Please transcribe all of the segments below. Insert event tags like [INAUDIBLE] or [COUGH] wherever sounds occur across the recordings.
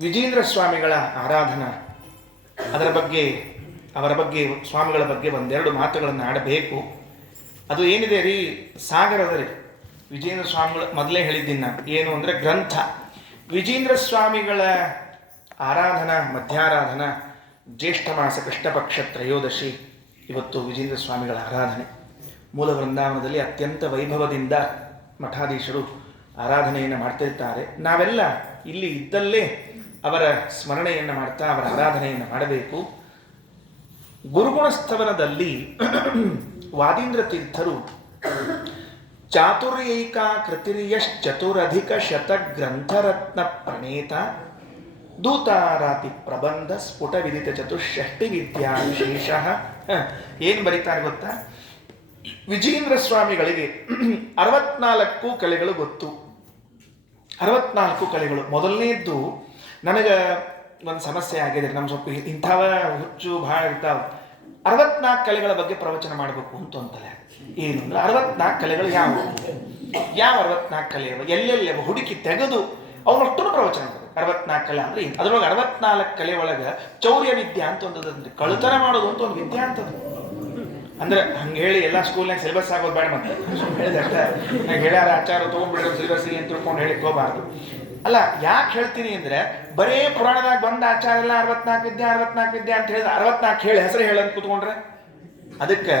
ವಿಜೇಂದ್ರ ಸ್ವಾಮಿಗಳ ಆರಾಧನಾ. ಅದರ ಬಗ್ಗೆ, ಅವರ ಬಗ್ಗೆ, ಸ್ವಾಮಿಗಳ ಬಗ್ಗೆ ಒಂದೆರಡು ಮಾತುಗಳನ್ನು ಆಡಬೇಕು. ಅದು ಏನಿದೆ ರೀ, ಸಾಗರದ ರೀ. ವಿಜೇಂದ್ರ ಸ್ವಾಮಿಗಳು, ಮೊದಲೇ ಹೇಳಿದ್ದೀನಿ ಏನು ಅಂದರೆ ಗ್ರಂಥ. ವಿಜೇಂದ್ರ ಸ್ವಾಮಿಗಳ ಆರಾಧನಾ, ಮಧ್ಯಾರಾಧನಾ, ಜ್ಯೇಷ್ಠ ಮಾಸ, ಕೃಷ್ಣಪಕ್ಷ ತ್ರಯೋದಶಿ, ಇವತ್ತು ವಿಜೇಂದ್ರ ಸ್ವಾಮಿಗಳ ಆರಾಧನೆ. ಮೂಲ ವೃಂದಾವನದಲ್ಲಿ ಅತ್ಯಂತ ವೈಭವದಿಂದ ಮಠಾಧೀಶರು ಆರಾಧನೆಯನ್ನು ಮಾಡ್ತಿರ್ತಾರೆ. ನಾವೆಲ್ಲ ಇಲ್ಲಿ ಇದ್ದಲ್ಲೇ ಅವರ ಸ್ಮರಣೆಯನ್ನು ಮಾಡ್ತಾ, ಅವರ ಆರಾಧನೆಯನ್ನು ಮಾಡಬೇಕು. ಗುರುಗುಣಸ್ಥವನದಲ್ಲಿ [CLEARS THROAT] ವಾದೀಂದ್ರ ತೀರ್ಥರು, ಚಾತುರ್ಯೈಕಾ ಕೃತಿರ್ಯಶ್ಚತುರಧಿಕ ಶತ ಗ್ರಂಥರತ್ನ ಪ್ರಣೇತ, ದೂತಾರಾತಿ ಪ್ರಬಂಧ ಸ್ಫುಟ ವಿದಿತ ಚತುಷ್ಷಷ್ಟಿ ವಿದ್ಯಾ ವಿಶೇಷ. ಏನು ಬರೀತಾರೆ ಗೊತ್ತಾ? ವಿಜೇಂದ್ರ ಸ್ವಾಮಿಗಳಿಗೆ [CLEARS THROAT] ಅರವತ್ನಾಲ್ಕು ಕಲೆಗಳು ಗೊತ್ತು. ಅರವತ್ನಾಲ್ಕು ಕಲೆಗಳು. ಮೊದಲನೇದ್ದು ನನಗೆ ಒಂದು ಸಮಸ್ಯೆ ಆಗಿದೆ ನಮ್ಮ ಸ್ವಲ್ಪ ಇಂಥವ ಹುಚ್ಚು ಭಾಳ ಇರ್ತಾವ. ಅರವತ್ನಾಲ್ಕು ಕಲೆಗಳ ಬಗ್ಗೆ ಪ್ರವಚನ ಮಾಡಬೇಕು ಅಂತ ಅಂತಲೇ. ಏನು ಅಂದ್ರೆ ಅರವತ್ನಾಲ್ಕು ಕಲೆಗಳು ಯಾವ? ಯಾವ ಅರವತ್ನಾಲ್ಕು ಕಲೆ ಎಲ್ಲೆಲ್ಲಿ ಹುಡುಕಿ ತೆಗೆದು ಅವನಷ್ಟು ಪ್ರವಚನ ಅರವತ್ನಾಲ್ಕು ಕಲೆ ಅಂದ್ರೆ ಏನು? ಅದ್ರೊಳಗೆ ಅರವತ್ನಾಲ್ಕು ಕಲೆ ಒಳಗೆ ಚೌರ್ಯ ವಿದ್ಯಾ ಅಂತ ಒಂದು ಅಂದ್ರೆ ಕಳುತನ ಮಾಡೋದು ಅಂತ ಒಂದು ವಿದ್ಯಾ ಅಂತದ. ಅಂದ್ರೆ ಹಂಗೆ ಹೇಳಿ ಎಲ್ಲ ಸ್ಕೂಲ್ನಾಗ ಸಿಲೆಬಸ್ ಆಗೋದು ಬೇಡ ಮತ್ತೆ. ಹೇಳಿದ ಅಷ್ಟೇ. ನಂಗೆ ಹೇಳ್ಯಾರ ಆಚಾರ ತೊಗೊಂಡ್ಬಿಡೋದು ಸಿಲೆಬಸ್ ಅಂತ ತಿಳ್ಕೊಂಡು ಹೇಳಿ ಹೋಗಬಾರ್ದು. ಅಲ್ಲ, ಯಾಕೆ ಹೇಳ್ತೀನಿ ಅಂದ್ರೆ, ಬರೀ ಪುರಾಣದಾಗ ಬಂದ ಆಚಾರ ಎಲ್ಲ ಅರವತ್ನಾಲ್ಕು ವಿದ್ಯೆ ಅರವತ್ನಾಲ್ಕು ವಿದ್ಯೆ ಅಂತ ಹೇಳಿದ ಅರವತ್ನಾಲ್ಕು ಹೇಳಿ, ಹೆಸರು ಹೇಳಂತ ಕೂತ್ಕೊಂಡ್ರೆ? ಅದಕ್ಕೆ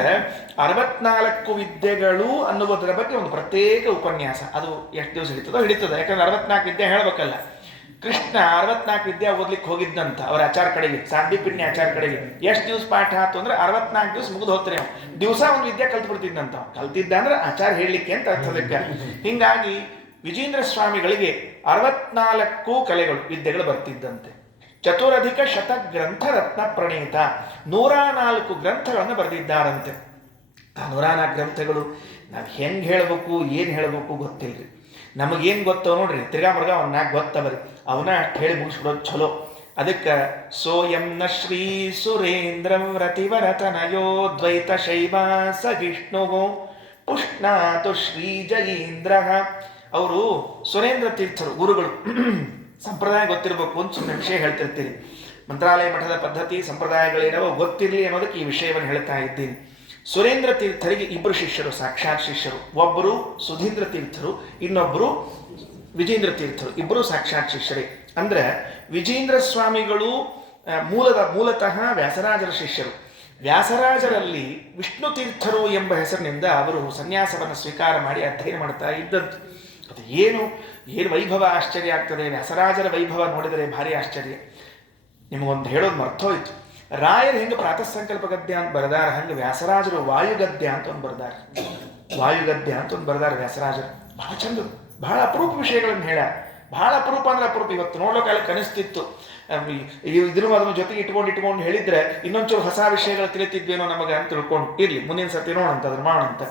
ಅರವತ್ನಾಲ್ಕು ವಿದ್ಯೆಗಳು ಅನ್ನುವುದರ ಬಗ್ಗೆ ಒಂದು ಪ್ರತ್ಯೇಕ ಉಪನ್ಯಾಸ. ಅದು ಎಷ್ಟು ದಿವಸ ಹಿಡಿತದೋ ಹಿಡಿತದೆ. ಯಾಕಂದ್ರೆ ಅರವತ್ನಾಲ್ಕು ವಿದ್ಯೆ ಹೇಳಬೇಕಲ್ಲ. ಕೃಷ್ಣ ಅರವತ್ನಾಲ್ಕು ವಿದ್ಯೆ ಓದ್ಲಿಕ್ಕೆ ಹೋಗಿದ್ದಂತ ಅವ್ರ ಆಚಾರ ಕಡೆಗೆ ಸಾಂದೀಪಿಣ್ಯ ಆಚಾರ ಕಡೆಗೆ. ಎಷ್ಟು ದಿವಸ ಪಾಠ ಆತು ಅಂದ್ರೆ ಅರವತ್ನಾಲ್ಕು ದಿವಸ ಮುಗಿದು ಹೋಗ್ತಾರೆ ದಿವಸ ಒಂದು ವಿದ್ಯೆ ಕಲ್ತು ಬಿಡ್ತಿದ್ದಂತ ಅವ್ನು. ಕಲ್ತಿದ್ದ ಅಂದ್ರೆ ಆಚಾರ ಹೇಳಲಿಕ್ಕೆ ಅಂತ ಅರ್ಥದಕ್ಕೆ ಹಿಂಗಾಗಿ ವಿಜೇಂದ್ರ ಸ್ವಾಮಿಗಳಿಗೆ ಅರವತ್ನಾಲ್ಕು ಕಲೆಗಳು, ವಿದ್ಯೆಗಳು ಬರ್ತಿದ್ದಂತೆ. ಚತುರಧಿಕ ಶತ ಗ್ರಂಥ ರತ್ನ ಪ್ರಣೀತ ನೂರ ನಾಲ್ಕು ಗ್ರಂಥಗಳನ್ನು ಬರೆದಿದ್ದಾರಂತೆ. ಆ ನೂರ ನಾಲ್ಕು ಗ್ರಂಥಗಳು ನಾವು ಹೆಂಗೆ ಹೇಳಬೇಕು, ಏನು ಹೇಳಬೇಕು ಗೊತ್ತಿಲ್ಲರಿ ನಮಗೇನು ಗೊತ್ತೋ ನೋಡ್ರಿ ತಿರ್ಗಾ ಮರ್ಗ ನಾಲ್ಕು ಗೊತ್ತವರಿ. ಅವನ ಅಷ್ಟು ಹೇಳಿ ಮುಗಿಸ್ಬಿಡೋದು ಚಲೋ ಅದಕ್ಕೆ ಸೋಯಂನ ಶ್ರೀ ಸುರೇಂದ್ರ ವ್ರತಿವರತನಯೋ ದ್ವೈತ ಶೈವಾಸ ವಿಷ್ಣುವೋ, ಪುಷ್ಣಾತು ಶ್ರೀ ಜಯೀಂದ್ರ ಅವರು ಸುರೇಂದ್ರ ತೀರ್ಥರು, ಗುರುಗಳು. [CLEARS THROAT] ಸಂಪ್ರದಾಯ ಗೊತ್ತಿರಬೇಕು ಅಂತ ಸುಮ್ಮನೆ ವಿಷಯ ಹೇಳ್ತಿರ್ತೀನಿ ಮಂತ್ರಾಲಯ ಮಠದ ಪದ್ಧತಿ ಸಂಪ್ರದಾಯಗಳೇನವೋ ಗೊತ್ತಿರಲಿ ಅನ್ನೋದಕ್ಕೆ ಈ ವಿಷಯವನ್ನು ಹೇಳ್ತಾ ಇದ್ದೀನಿ. ಸುರೇಂದ್ರ ತೀರ್ಥರಿಗೆ ಇಬ್ಬರು ಶಿಷ್ಯರು, ಸಾಕ್ಷಾತ್ ಶಿಷ್ಯರು. ಒಬ್ಬರು ಸುಧೀಂದ್ರ ತೀರ್ಥರು ಇನ್ನೊಬ್ಬರು ವಿಜೇಂದ್ರ ತೀರ್ಥರು. ಇಬ್ಬರು ಸಾಕ್ಷಾತ್ ಶಿಷ್ಯರೇ. ಅಂದ್ರೆ ವಿಜೇಂದ್ರ ಸ್ವಾಮಿಗಳು ಮೂಲದ, ಮೂಲತಃ ವ್ಯಾಸರಾಜರ ಶಿಷ್ಯರು. ವ್ಯಾಸರಾಜರಲ್ಲಿ ವಿಷ್ಣು ತೀರ್ಥರು ಎಂಬ ಹೆಸರಿನಿಂದ ಅವರು ಸನ್ಯಾಸವನ್ನು ಸ್ವೀಕಾರ ಮಾಡಿ ಅಧ್ಯಯನ ಮಾಡ್ತಾ ಇದ್ದದ್ದು ಅದು ಏನು ಏನು ವೈಭವ ಆಶ್ಚರ್ಯ ಆಗ್ತದೆ ವ್ಯಾಸರಾಜರ ವೈಭವ ನೋಡಿದರೆ ಭಾರಿ ಆಶ್ಚರ್ಯ. ನಿಮಗೊಂದು ಹೇಳೋದು ಮರ್ತೋಯ್ತು. ರಾಯರು ಹೆಂಗೆ ಪ್ರಾತಃ ಸಂಕಲ್ಪ ಗದ್ಯ ಅಂತ ಬರೆದಾರ, ಹಂಗೆ ವ್ಯಾಸರಾಜರು ವಾಯುಗದ್ಯ ಅಂತ ಒಂದು ಬರೆದಾರ. ವಾಯುಗದ್ಯ ಅಂತ ಒಂದು ಬರೆದಾರ ವ್ಯಾಸರಾಜರು. ಬಹಳ ಚಂದ, ಬಹಳ ಅಪರೂಪ ವಿಷಯಗಳನ್ನು ಹೇಳ ಬಹಳ ಅಪರೂಪ ಅಂದ್ರೆ ಅಪರೂಪ, ಇವತ್ತು ನೋಡೋ ಕಾಲಕ್ಕೆ ಈ ಇದ್ರ ಅದನ್ನ ಜೊತೆಗೆ ಇಟ್ಕೊಂಡು ಇಟ್ಕೊಂಡು ಹೇಳಿದ್ರೆ ಇನ್ನೊಂಚೂರು ಹೊಸ ವಿಷಯಗಳು ತಿಳಿತಿದ್ವೇನೋ ನಮಗೆ ಅಂತ ತಿಳ್ಕೊಂಡು ಇರ್ಲಿ, ಮುಂದಿನ ಸರ್ತಿ ನೋಡೋಂತ ಅದನ್ನ ವಾಯು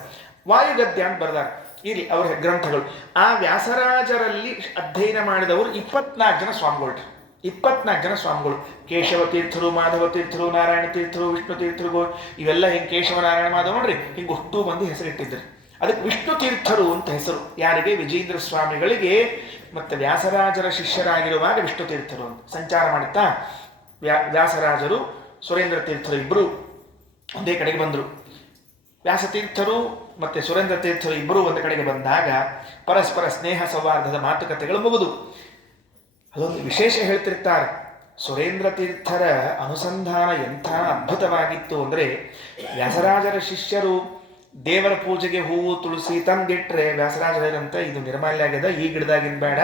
ವಾಯುಗದ್ಯ ಅಂತ ಬರೆದಾರ. ಇರ್ಲಿ, ಅವರ ಗ್ರಂಥಗಳು. ಆ ವ್ಯಾಸರಾಜರಲ್ಲಿ ಅಧ್ಯಯನ ಮಾಡಿದವರು ಇಪ್ಪತ್ನಾಲ್ಕು ಜನ ಸ್ವಾಮಿಗಳು. ಇಪ್ಪತ್ನಾಲ್ಕು ಜನ ಸ್ವಾಮಿಗಳು. ಕೇಶವ ತೀರ್ಥರು, ಮಾಧವ ತೀರ್ಥರು, ನಾರಾಯಣ ತೀರ್ಥರು, ವಿಷ್ಣು ತೀರ್ಥರು ಇವೆಲ್ಲ ಹಿಂಗೆ ಕೇಶವ, ನಾರಾಯಣ, ಮಾಧವ ನೋಡ್ರಿ, ಹಿಂಗೆ ಒಟ್ಟು ಮಂದಿ ಹೆಸರಿಟ್ಟಿದ್ದಾರೆ. ಅದಕ್ಕೆ ವಿಷ್ಣು ತೀರ್ಥರು ಅಂತ ಹೆಸರು. ಯಾರಿಗೆ? ವಿಜೇಂದ್ರ ಸ್ವಾಮಿಗಳಿಗೆ. ಮತ್ತೆ ವ್ಯಾಸರಾಜರ ಶಿಷ್ಯರಾಗಿರುವಾಗ ವಿಷ್ಣು ತೀರ್ಥರು ಅಂತ. ಸಂಚಾರ ಮಾಡುತ್ತಾ? ವ್ಯಾ ವ್ಯಾಸರಾಜರು, ಸುರೇಂದ್ರ ತೀರ್ಥರು ಇಬ್ಬರು ಒಂದೇ ಕಡೆಗೆ ಬಂದರು. ವ್ಯಾಸತೀರ್ಥರು ಮತ್ತೆ ಸುರೇಂದ್ರ ತೀರ್ಥರು ಇಬ್ಬರೂ ಒಂದು ಕಡೆಗೆ ಬಂದಾಗ ಪರಸ್ಪರ ಸ್ನೇಹ ಸೌಹಾರ್ದದ ಮಾತುಕತೆಗಳು ಮುಗಿದು. ಅದೊಂದು ವಿಶೇಷ ಹೇಳ್ತಿರ್ತಾರೆ. ಸುರೇಂದ್ರ ತೀರ್ಥರ ಅನುಸಂಧಾನ ಎಂಥ ಅದ್ಭುತವಾಗಿತ್ತು ಅಂದರೆ ವ್ಯಾಸರಾಜರ ಶಿಷ್ಯರು ದೇವರ ಪೂಜೆಗೆ ಹೂವು, ತುಳಸಿ ತಂದಿಟ್ರೆ ವ್ಯಾಸರಾಜರಂತ ಇದು ನಿರ್ಮಾಲ್ಯ ಆಗ್ಯದ, ಈ ಗಿಡದಾಗಿನ ಬೇಡ,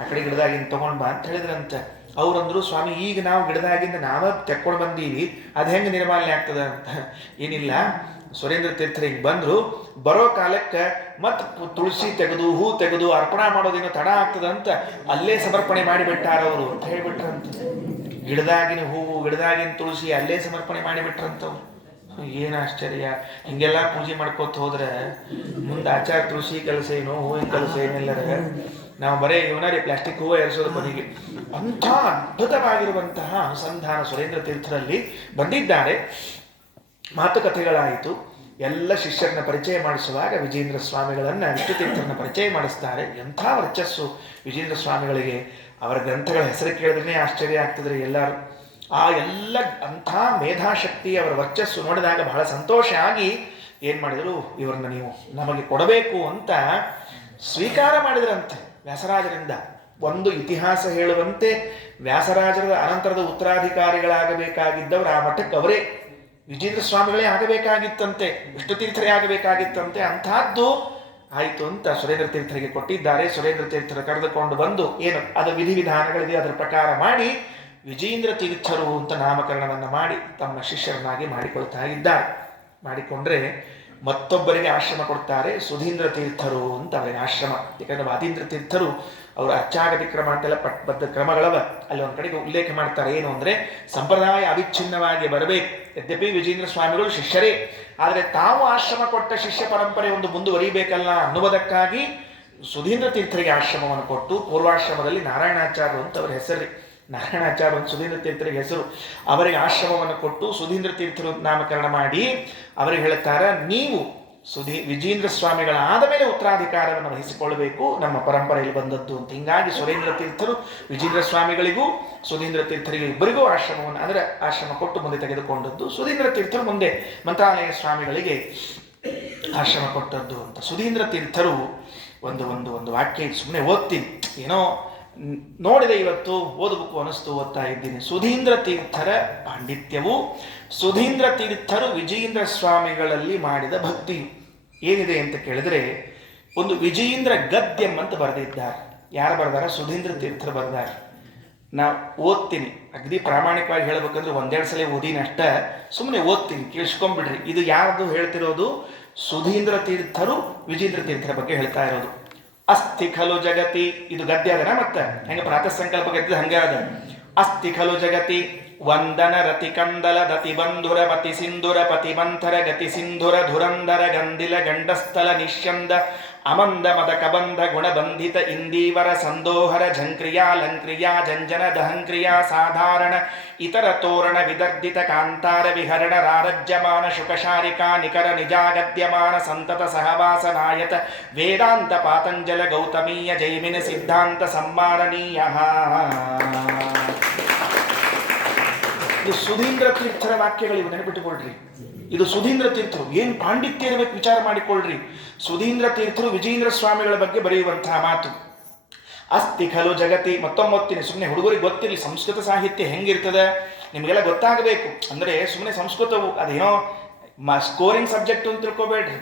ಆ ಕಡೆ ಗಿಡದಾಗಿನ ತಗೊಂಡ್ ಬಾ ಅಂತ ಹೇಳಿದ್ರಂತ. ಅವ್ರಂದ್ರು, ಸ್ವಾಮಿ, ಈಗ ನಾವು ಗಿಡದಾಗಿಂದ ನಾವೇ ತೆಕ್ಕೊಂಡು ಬಂದೀವಿ, ಅದು ಹೆಂಗೆ ನಿರ್ಮಾಲ್ಯ ಆಗ್ತದ? ಅಂತ. ಏನಿಲ್ಲ. ಸುರೇಂದ್ರ ತೀರ್ಥರಿಗೆ ಹಿಂಗೆ ಬಂದ್ರು, ಬರೋ ಕಾಲಕ್ಕೆ ಮತ್ ತುಳಸಿ ತೆಗೆದು, ಹೂ ತೆಗೆದು ಅರ್ಪಣಾ ಮಾಡೋದೇನೋ ತಡ ಆಗ್ತದಂತ ಅಲ್ಲೇ ಸಮರ್ಪಣೆ ಮಾಡಿಬಿಟ್ಟಾರ ಅವರು ಅಂತ ಹೇಳ್ಬಿಟ್ರಂತ. ಗಿಡದಾಗಿನ ಹೂವು ಗಿಡದಾಗಿನ ತುಳಸಿ ಅಲ್ಲೇ ಸಮರ್ಪಣೆ ಮಾಡಿಬಿಟ್ರಂತವ್ರು ಏನು ಆಶ್ಚರ್ಯ. ಹಿಂಗೆಲ್ಲ ಪೂಜೆ ಮಾಡ್ಕೋತ ಹೋದ್ರೆ ಮುಂದೆ ಆಚಾರ ತುಳಸಿ ಕೆಲಸ ಏನು, ಹೂವಿನ ಕೆಲಸ ಏನಿಲ್ಲ ನಾವು ಬರೇ ಇವನಾರಿ ಪ್ಲಾಸ್ಟಿಕ್ ಹೂವು ಎರಸೋದು ಕೊನೆಗೆ ಅಂಥ ಅದ್ಭುತವಾಗಿರುವಂತಹ ಅನುಸಂಧಾನ ಸುರೇಂದ್ರ ತೀರ್ಥರಲ್ಲಿ ಬಂದಿದ್ದಾರೆ. ಮಾತುಕತೆಗಳಾಯಿತು. ಎಲ್ಲ ಶಿಷ್ಯರನ್ನ ಪರಿಚಯ ಮಾಡಿಸುವಾಗ ವಿಜೇಂದ್ರ ಸ್ವಾಮಿಗಳನ್ನ ವಿಷ್ಣು ತೀರ್ಥರನ್ನ ಪರಿಚಯ ಮಾಡಿಸ್ತಾರೆ. ಎಂಥ ವರ್ಚಸ್ಸು ವಿಜೇಂದ್ರ ಸ್ವಾಮಿಗಳಿಗೆ. ಅವರ ಗ್ರಂಥಗಳ ಹೆಸರು ಕೇಳಿದ್ರೆ ಆಶ್ಚರ್ಯ ಆಗ್ತದ್ರಿ ಎಲ್ಲರೂ. ಆ ಎಲ್ಲ ಅಂಥ ಮೇಧಾಶಕ್ತಿ, ಅವರ ವರ್ಚಸ್ಸು ನೋಡಿದಾಗ ಬಹಳ ಸಂತೋಷ ಆಗಿ ಏನು ಮಾಡಿದರು, ಇವ್ರನ್ನ ನೀವು ನಮಗೆ ಕೊಡಬೇಕು ಅಂತ ಸ್ವೀಕಾರ ಮಾಡಿದ್ರಂತೆ ವ್ಯಾಸರಾಜರಿಂದ. ಒಂದು ಇತಿಹಾಸ ಹೇಳುವಂತೆ ವ್ಯಾಸರಾಜರ ಅನಂತರದ ಉತ್ತರಾಧಿಕಾರಿಗಳಾಗಬೇಕಾಗಿದ್ದವರು ಆ ಮಠಕ್ಕೆ ಅವರೇ. ವಿಜೇಂದ್ರ ಸ್ವಾಮಿಗಳೇ ಆಗಬೇಕಾಗಿತ್ತಂತೆ, ವಿಷ್ಣುತೀರ್ಥರೇ ಆಗಬೇಕಾಗಿತ್ತಂತೆ ಅಂತಹದ್ದು ಆಯಿತು ಅಂತ ಸುರೇಂದ್ರ ತೀರ್ಥರಿಗೆ ಕೊಟ್ಟಿದ್ದಾರೆ. ಸುರೇಂದ್ರ ತೀರ್ಥರು ಕರೆದುಕೊಂಡು ಬಂದು ಏನು ಅದು ವಿಧಿವಿಧಾನಗಳಿದೆ ಅದರ ಪ್ರಕಾರ ಮಾಡಿ ವಿಜೇಂದ್ರ ತೀರ್ಥರು ಅಂತ ನಾಮಕರಣವನ್ನು ಮಾಡಿ ತಮ್ಮ ಶಿಷ್ಯರನ್ನಾಗಿ ಮಾಡಿಕೊಳ್ತಾ ಇದ್ದಾರೆ. ಮಾಡಿಕೊಂಡ್ರೆ ಮತ್ತೊಬ್ಬರಿಗೆ ಆಶ್ರಮ ಕೊಡ್ತಾರೆ, ಸುಧೀಂದ್ರ ತೀರ್ಥರು ಅಂತ ಅವರಿಗೆ ಆಶ್ರಮ. ಯಾಕಂದ್ರೆ ವಾದೀಂದ್ರ ತೀರ್ಥರು ಅವರು ಅಚ್ಚಾಗತಿ ಕ್ರಮ ಅಂತೆಲ್ಲ ಕ್ರಮಗಳವ. ಅಲ್ಲಿ ಒಂದು ಕಡೆಗೆ ಉಲ್ಲೇಖ ಮಾಡ್ತಾರೆ ಏನು ಅಂದರೆ, ಸಂಪ್ರದಾಯ ಅವಿಚ್ಛಿನ್ನವಾಗಿ ಬರಬೇಕು. ಯದ್ಯಪಿ ವಿಜೇಂದ್ರ ಸ್ವಾಮಿಗಳು ಶಿಷ್ಯರೇ, ಆದರೆ ತಾವು ಆಶ್ರಮ ಕೊಟ್ಟ ಶಿಷ್ಯ ಪರಂಪರೆ ಒಂದು ಮುಂದುವರಿಬೇಕಲ್ಲ ಅನ್ನುವುದಕ್ಕಾಗಿ ಸುಧೀಂದ್ರ ತೀರ್ಥರಿಗೆ ಆಶ್ರಮವನ್ನು ಕೊಟ್ಟು, ಪೂರ್ವಾಶ್ರಮದಲ್ಲಿ ನಾರಾಯಣಾಚಾರ್ಯ ಅಂತ ಅವರ ಹೆಸರು ನಾರಾಯಣಾಚಾರ್ಯ ಸುಧೀಂದ್ರ ತೀರ್ಥರಿಗೆ ಹೆಸರು. ಅವರಿಗೆ ಆಶ್ರಮವನ್ನು ಕೊಟ್ಟು ಸುಧೀಂದ್ರ ತೀರ್ಥರು ನಾಮಕರಣ ಮಾಡಿ, ಅವರಿಗೆ ಹೇಳ್ತಾರೆ, ನೀವು ಸುಧೀ ವಿಜೇಂದ್ರ ಸ್ವಾಮಿಗಳ ಆದ ಮೇಲೆ ಉತ್ತರಾಧಿಕಾರವನ್ನು ವಹಿಸಿಕೊಳ್ಳಬೇಕು. ನಮ್ಮ ಪರಂಪರೆಯಲ್ಲಿ ಬಂದದ್ದು ಅಂತ ಹಿಂಗಾಗಿ ಸುರೇಂದ್ರ ತೀರ್ಥರು ವಿಜೇಂದ್ರ ಸ್ವಾಮಿಗಳಿಗೂ, ಸುಧೀಂದ್ರ ತೀರ್ಥರಿಗೆ ಇಬ್ಬರಿಗೂ ಆಶ್ರಮವನ್ನು, ಅಂದರೆ ಆಶ್ರಮ ಕೊಟ್ಟು ಮುಂದೆ ತೆಗೆದುಕೊಂಡದ್ದು. ಸುಧೀಂದ್ರ ತೀರ್ಥರು ಮುಂದೆ ಮಂತ್ರಾಲಯ ಸ್ವಾಮಿಗಳಿಗೆ ಆಶ್ರಮ ಕೊಟ್ಟದ್ದು ಅಂತ. ಸುಧೀಂದ್ರ ತೀರ್ಥರು ಒಂದು ಒಂದು ಒಂದು ವಾಕ್ಯ ಸುಮ್ಮನೆ ಓದ್ತೀನಿ. ಏನೋ ನೋಡಿದೆ ಇವತ್ತು ಓದಬೇಕು ಅನಿಸ್ತು, ಓದ್ತಾ ಇದ್ದೀನಿ. ಸುಧೀಂದ್ರ ತೀರ್ಥರ ಪಾಂಡಿತ್ಯವು, ಸುಧೀಂದ್ರ ತೀರ್ಥರು ವಿಜೇಂದ್ರ ಸ್ವಾಮಿಗಳಲ್ಲಿ ಮಾಡಿದ ಭಕ್ತಿ. ಏನಿದೆ ಅಂತ ಕೇಳಿದ್ರೆ, ಒಂದು ವಿಜಯೇಂದ್ರ ಗದ್ಯಂ ಅಂತ ಬರೆದಿದ್ದಾರೆ. ಯಾರು ಬರ್ದಾರ? ಸುಧೀಂದ್ರ ತೀರ್ಥರು ಬರೆದಾರೆ. ನಾ ಓದ್ತೀನಿ. ಅಗ್ದಿ ಪ್ರಾಮಾಣಿಕವಾಗಿ ಹೇಳ್ಬೇಕಂದ್ರೆ ಒಂದೆರಡು ಸಲ ಓದಿನ ಅಷ್ಟ. ಸುಮ್ಮನೆ ಓದ್ತೀನಿ ಕೇಳಿಸ್ಕೊಂಡ್ಬಿಡ್ರಿ ಇದು ಯಾರ್ದು ಹೇಳ್ತಿರೋದು? ಸುಧೀಂದ್ರ ತೀರ್ಥರು ವಿಜೇಂದ್ರ ತೀರ್ಥರ ಬಗ್ಗೆ ಹೇಳ್ತಾ ಇರೋದು. ಅಸ್ಥಿ ಖಲು ಜಗತಿ, ಇದು ಗದ್ಯ ಅದನ ಮತ್ತೆ? ಹೆಂಗೆ ಪ್ರಾತಃ ಸಂಕಲ್ಪ ಗದ್ಯದ ಹಂಗೆ ಅದ. ಅಸ್ಥಿ ಖಲು ಜಗತಿ ವಂದನ ರತಿ ಕಂದಲ ದತಿ ಬಂಧುರ ಮತಿ ಸಿಂಧುರ ಪತಿ ಮಂಥರ ಗತಿ ಸಿಂಧುರ ಧುರಂಧರ ಗಂಧಿಲ ಗಂಡಸ್ಥಲ ನಿಶ್ಯಂದ ಅಮಂದ ಮದ ಕಬಂಧ ಗುಣಬಂಧಿತ ಇಂದೀವರ ಸಂದೋಹರ ಝಂಕ್ರಿಯಾ ಲಂಕ್ರಿಯಾ ಜಂಜನ ದಹಂಕ್ರಿಯಾ ಸಾಧಾರಣ ಇತರ ತೋರಣ ವಿದರ್ಧಿತ ಕಾಂತಾರ ವಿಹರಣ ರಾರಜ್ಯಮಾನ ಶುಕಶಾರಿಕಾ ನಿಕರ ನಿಜಾಗದ್ಯಮಾನ ಸಂತತ ಸಹವಾಸ ನಾಯತ ವೇದಾಂತ ಪಾತಂಜಲ ಗೌತಮೀಯ ಜೈಮಿನ ಸಿದ್ಧಾಂತ ಸಮ್ಮಾನನೀಯ ಇದು ಸುಧೀಂದ್ರ ತೀರ್ಥರ ವಾಕ್ಯಗಳು ಇವು ನೆನಪಿಟ್ಟುಕೊಳ್ರಿ. ಇದು ಸುಧೀಂದ್ರ ತೀರ್ಥರು. ಏನು ಪಾಂಡಿತ್ಯ ಇರಬೇಕು ವಿಚಾರ ಮಾಡಿಕೊಳ್ಳ್ರಿ ಸುಧೀಂದ್ರ ತೀರ್ಥರು ವಿಜೇಂದ್ರ ಸ್ವಾಮಿಗಳ ಬಗ್ಗೆ ಬರೆಯುವಂತಹ ಮಾತು. ಅಸ್ತಿ ಖಲು ಜಗತಿ ಮತ್ತೊಮ್ಮತ್ತಿನ. ಸುಮ್ಮನೆ ಹುಡುಗರಿಗೆ ಗೊತ್ತಿರಲಿ, ಸಂಸ್ಕೃತ ಸಾಹಿತ್ಯ ಹೆಂಗಿರ್ತದೆ? ನಿಮಗೆಲ್ಲ ಗೊತ್ತಾಗಬೇಕು. ಅಂದರೆ ಸುಮ್ಮನೆ ಸಂಸ್ಕೃತವು, ಅದೇನೋ ಮ ಸ್ಕೋರಿಂಗ್ ಸಬ್ಜೆಕ್ಟ್ ಅಂತ ತಿಳ್ಕೊಬೇಡ್ರಿ.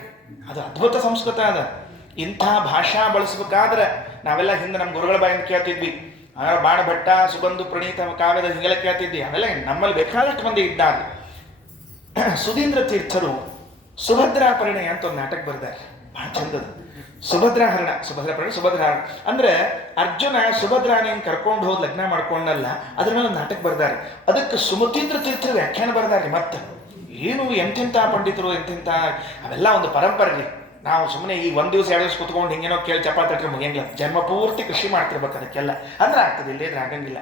ಅದು ಅದ್ಭುತ ಸಂಸ್ಕೃತ ಅದ. ಇಂಥ ಭಾಷಾ ಬಳಸಬೇಕಾದ್ರೆ ನಾವೆಲ್ಲ ಹಿಂದೆ ನಮ್ಮ ಗುರುಗಳ ಬಾಯಿಂದ ಕೇಳ್ತಿದ್ವಿ. ಆ, ಬಾಣ ಭಟ್ಟ ಸುಗಂಧು ಪ್ರಣೀತ ಕಾವ್ಯದ ಹಿಂಗೆಲ್ಲ ಕೇಳ್ತಿದ್ವಿ ಆಮೇಲೆ ನಮ್ಮಲ್ಲಿ ಬೇಕಾದಷ್ಟು ಮಂದಿ ಇದ್ದಾರೆ. ಸುಧೀಂದ್ರ ತೀರ್ಥರು ಸುಭದ್ರಾ ಪರಿಣಯ ಅಂತ ಒಂದು ನಾಟಕ ಬರ್ದಾರೆ. ಭಾಳ ಚಂದದ. ಸುಭದ್ರಾ ಹರಣ ಸುಭದ್ರಾ ಪರಿಣಯ ಸುಭದ್ರಾ ಹರಣ. ಅಂದ್ರೆ ಅರ್ಜುನ ಸುಭದ್ರಾಣಿಯನ್ನು ಕರ್ಕೊಂಡು ಹೋಗಿ ಲಗ್ನ ಮಾಡ್ಕೊಂಡಲ್ಲ ಅದ್ರ ಮೇಲೆ ಒಂದು ನಾಟಕ ಬರ್ದಾರೆ. ಅದಕ್ಕೆ ಸುಮತೀಂದ್ರ ತೀರ್ಥರು ವ್ಯಾಖ್ಯಾನ ಬರ್ದಾರೆ ಮತ್ತೆ. ಏನು ಎಂತೆಂಥ ಪಂಡಿತರು ಎಂತೆಂಥ ಅವೆಲ್ಲ ಒಂದು ಪರಂಪರೆ ರೀ. ನಾವು ಸುಮ್ಮನೆ ಈ ಒಂದು ದಿವಸ, ಎರಡು ದಿವಸ ಕುತ್ಕೊಂಡು ಹಿಂಗೇನೋ ಕೇಳಿ ಚಪಾತಿ ಮುಗಿಯಂಗಿಲ್ಲ. ಜನ್ಮ ಪೂರ್ತಿ ಕೃಷಿ ಮಾಡ್ತಿರ್ಬೇಕು ಅದಕ್ಕೆಲ್ಲ. ಅಂದ್ರೆ ಆಗ್ತದೆ ಇಲ್ಲೇ ಆಗಂಗಿಲ್ಲ.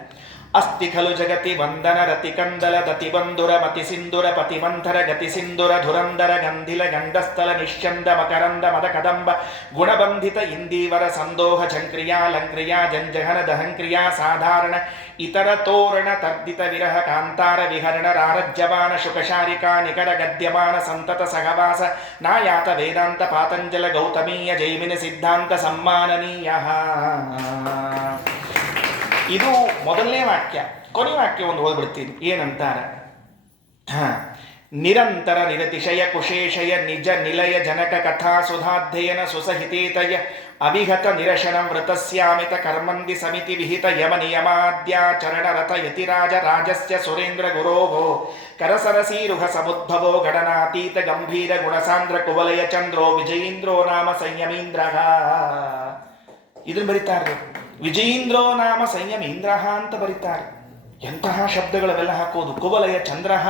ಅಸ್ತಿ ಖಲು ಜಗತಿ ವಂದನ ರತಿ ಕಂದಲ ದತಿ ಬಂಧುರ ಮತಿ ಸಿಂಧುರ ಪತಿ ಮಂಥರ ಗತಿ ಸಿಂಧುರ ಧುರಂದರ ಗಂಧಿಲ ಗಂಡಸ್ಥಲ ನಿಶ್ಚಂದ ಮಕರಂದ ಮದ ಕದಂಬ ಗುಣಬಂಧಿತ ಇಂದೀವರ ಸಂದೋಹ ಝಂಕ್ರಿಯಾ ಲಂಕ್ರಿಯಾ ಜಂಜಹನ ದಹಂಕ್ರಿಯಾ ಸಾಧಾರಣ ಇತರ ತೋರಣ ತರ್ದಿತ ವಿರಹ ಕಾಂತಾರ ವಿಹರಣ ರಾರಜ್ಯಮಾನ ಶುಕಶಾರಿಕಾ ನಿಕರ ಗದ್ಯಮಾನ ಸಂತತ ಸಹವಾಸ ನಾಯಾತ ವೇದಾಂತ ಪಾತಂಜಲ ಗೌತಮೀಯ ಜೈಮಿನ ಸಿದ್ಧಾಂತ ಸಮ್ಮಾನನೀಯ ಇದು ಮೊದಲನೇ ವಾಕ್ಯ, ಕೊನೆ ವಾಕ್ಯ ಒಂದು ಓದ್ಬಿಡ್ತೀನಿ. ಏನಂತಾರೆ? ಹಾಂ. ನಿರಂತರ ನಿರತಿಶಯ ಕುಶೇಷಯ ನಿಜ ನಿಲಯ ಜನಕ ಕಥಾ ಸುಧಾಧ್ಯಯನ ಸುಸಹಿತೇತಯ ಅವಿಹತ ನಿರಶನ ವೃತಸ್ಯಾಮಿತ ಕರ್ಮಂದಿ ಸಮಿತಿ ವಿಹಿತ ಯಮ ನಿಯಮಾದ್ಯಾಚರಣ ರಥ ಯತಿರಾಜ ರಾಜಸ್ಯ ಸುರೇಂದ್ರ ಗುರೋಭೋ ಕರಸರಸೀರುಹ ಸಮುದ್ಭವೋ ಗಣನಾತೀತ ಗಂಭೀರ ಗುಣಸಾಂದ್ರ ಕುವಲಯ ಚಂದ್ರೋ ವಿಜಯೀಂದ್ರೋ ನಾಮ ಸಂಯಮೀಂದ್ರ. ಇದನ್ನು ಬರೀತಾರೆ ವಿಜಯೀಂದ್ರೋ ನಾಮ ಸಂಯಮೀಂದ್ರ ಅಂತ ಬರೀತಾರೆ. ಎಂತಹ ಶಬ್ದಗಳವೆಲ್ಲ ಹಾಕೋದು? ಕುವಲಯ ಚಂದ್ರಹ.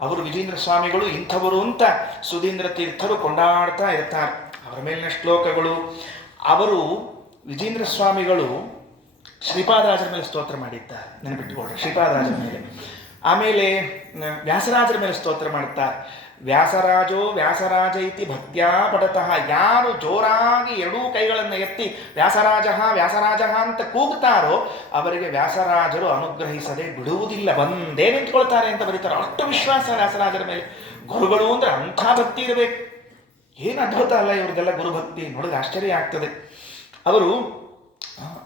ಅವರು ವಿಜೇಂದ್ರ ಸ್ವಾಮಿಗಳು, ಇಂಥವರು ಅಂತ ಸುಧೀಂದ್ರ ತೀರ್ಥರು ಕೊಂಡಾಡ್ತಾ ಇರ್ತಾರೆ. ಅವರ ಮೇಲಿನ ಶ್ಲೋಕಗಳು. ಅವರು ವಿಜೇಂದ್ರ ಸ್ವಾಮಿಗಳು ಶ್ರೀಪಾದರಾಜರ ಮೇಲೆ ಸ್ತೋತ್ರ ಮಾಡಿದ್ದಾರೆ. ನೆನಪಿಟ್ಟುಕೊಳ್ರಿ ಶ್ರೀಪಾದರಾಜರ ಮೇಲೆ. ಆಮೇಲೆ ವ್ಯಾಸರಾಜರ ಮೇಲೆ ಸ್ತೋತ್ರ ಮಾಡ್ತಾರೆ. ವ್ಯಾಸರಾಜೋ ವ್ಯಾಸರಾಜ ಇತಿ ಭಕ್ತ್ಯಾ ಪಡತಃ. ಯಾರು ಜೋರಾಗಿ ಎರಡೂ ಕೈಗಳನ್ನು ಎತ್ತಿ ವ್ಯಾಸರಾಜ ವ್ಯಾಸರಾಜ ಅಂತ ಕೂಗ್ತಾರೋ ಅವರಿಗೆ ವ್ಯಾಸರಾಜರು ಅನುಗ್ರಹಿಸದೆ ಬಿಡುವುದಿಲ್ಲ. ಬಂದೇ ನಿಂತ್ಕೊಳ್ತಾರೆ ಅಂತ ಬರೀತಾರೆ. ಅಷ್ಟು ವಿಶ್ವಾಸ ವ್ಯಾಸರಾಜರ ಮೇಲೆ. ಗುರುಗಳು ಅಂದ್ರೆ ಅಂಥ ಭಕ್ತಿ ಇರಬೇಕು. ಏನು ಅದ್ಭುತ ಅಲ್ಲ ಇವ್ರದ್ದೆಲ್ಲ ಗುರುಭಕ್ತಿ. ನೋಡಿದ್ರೆ ಆಶ್ಚರ್ಯ ಆಗ್ತದೆ. ಅವರು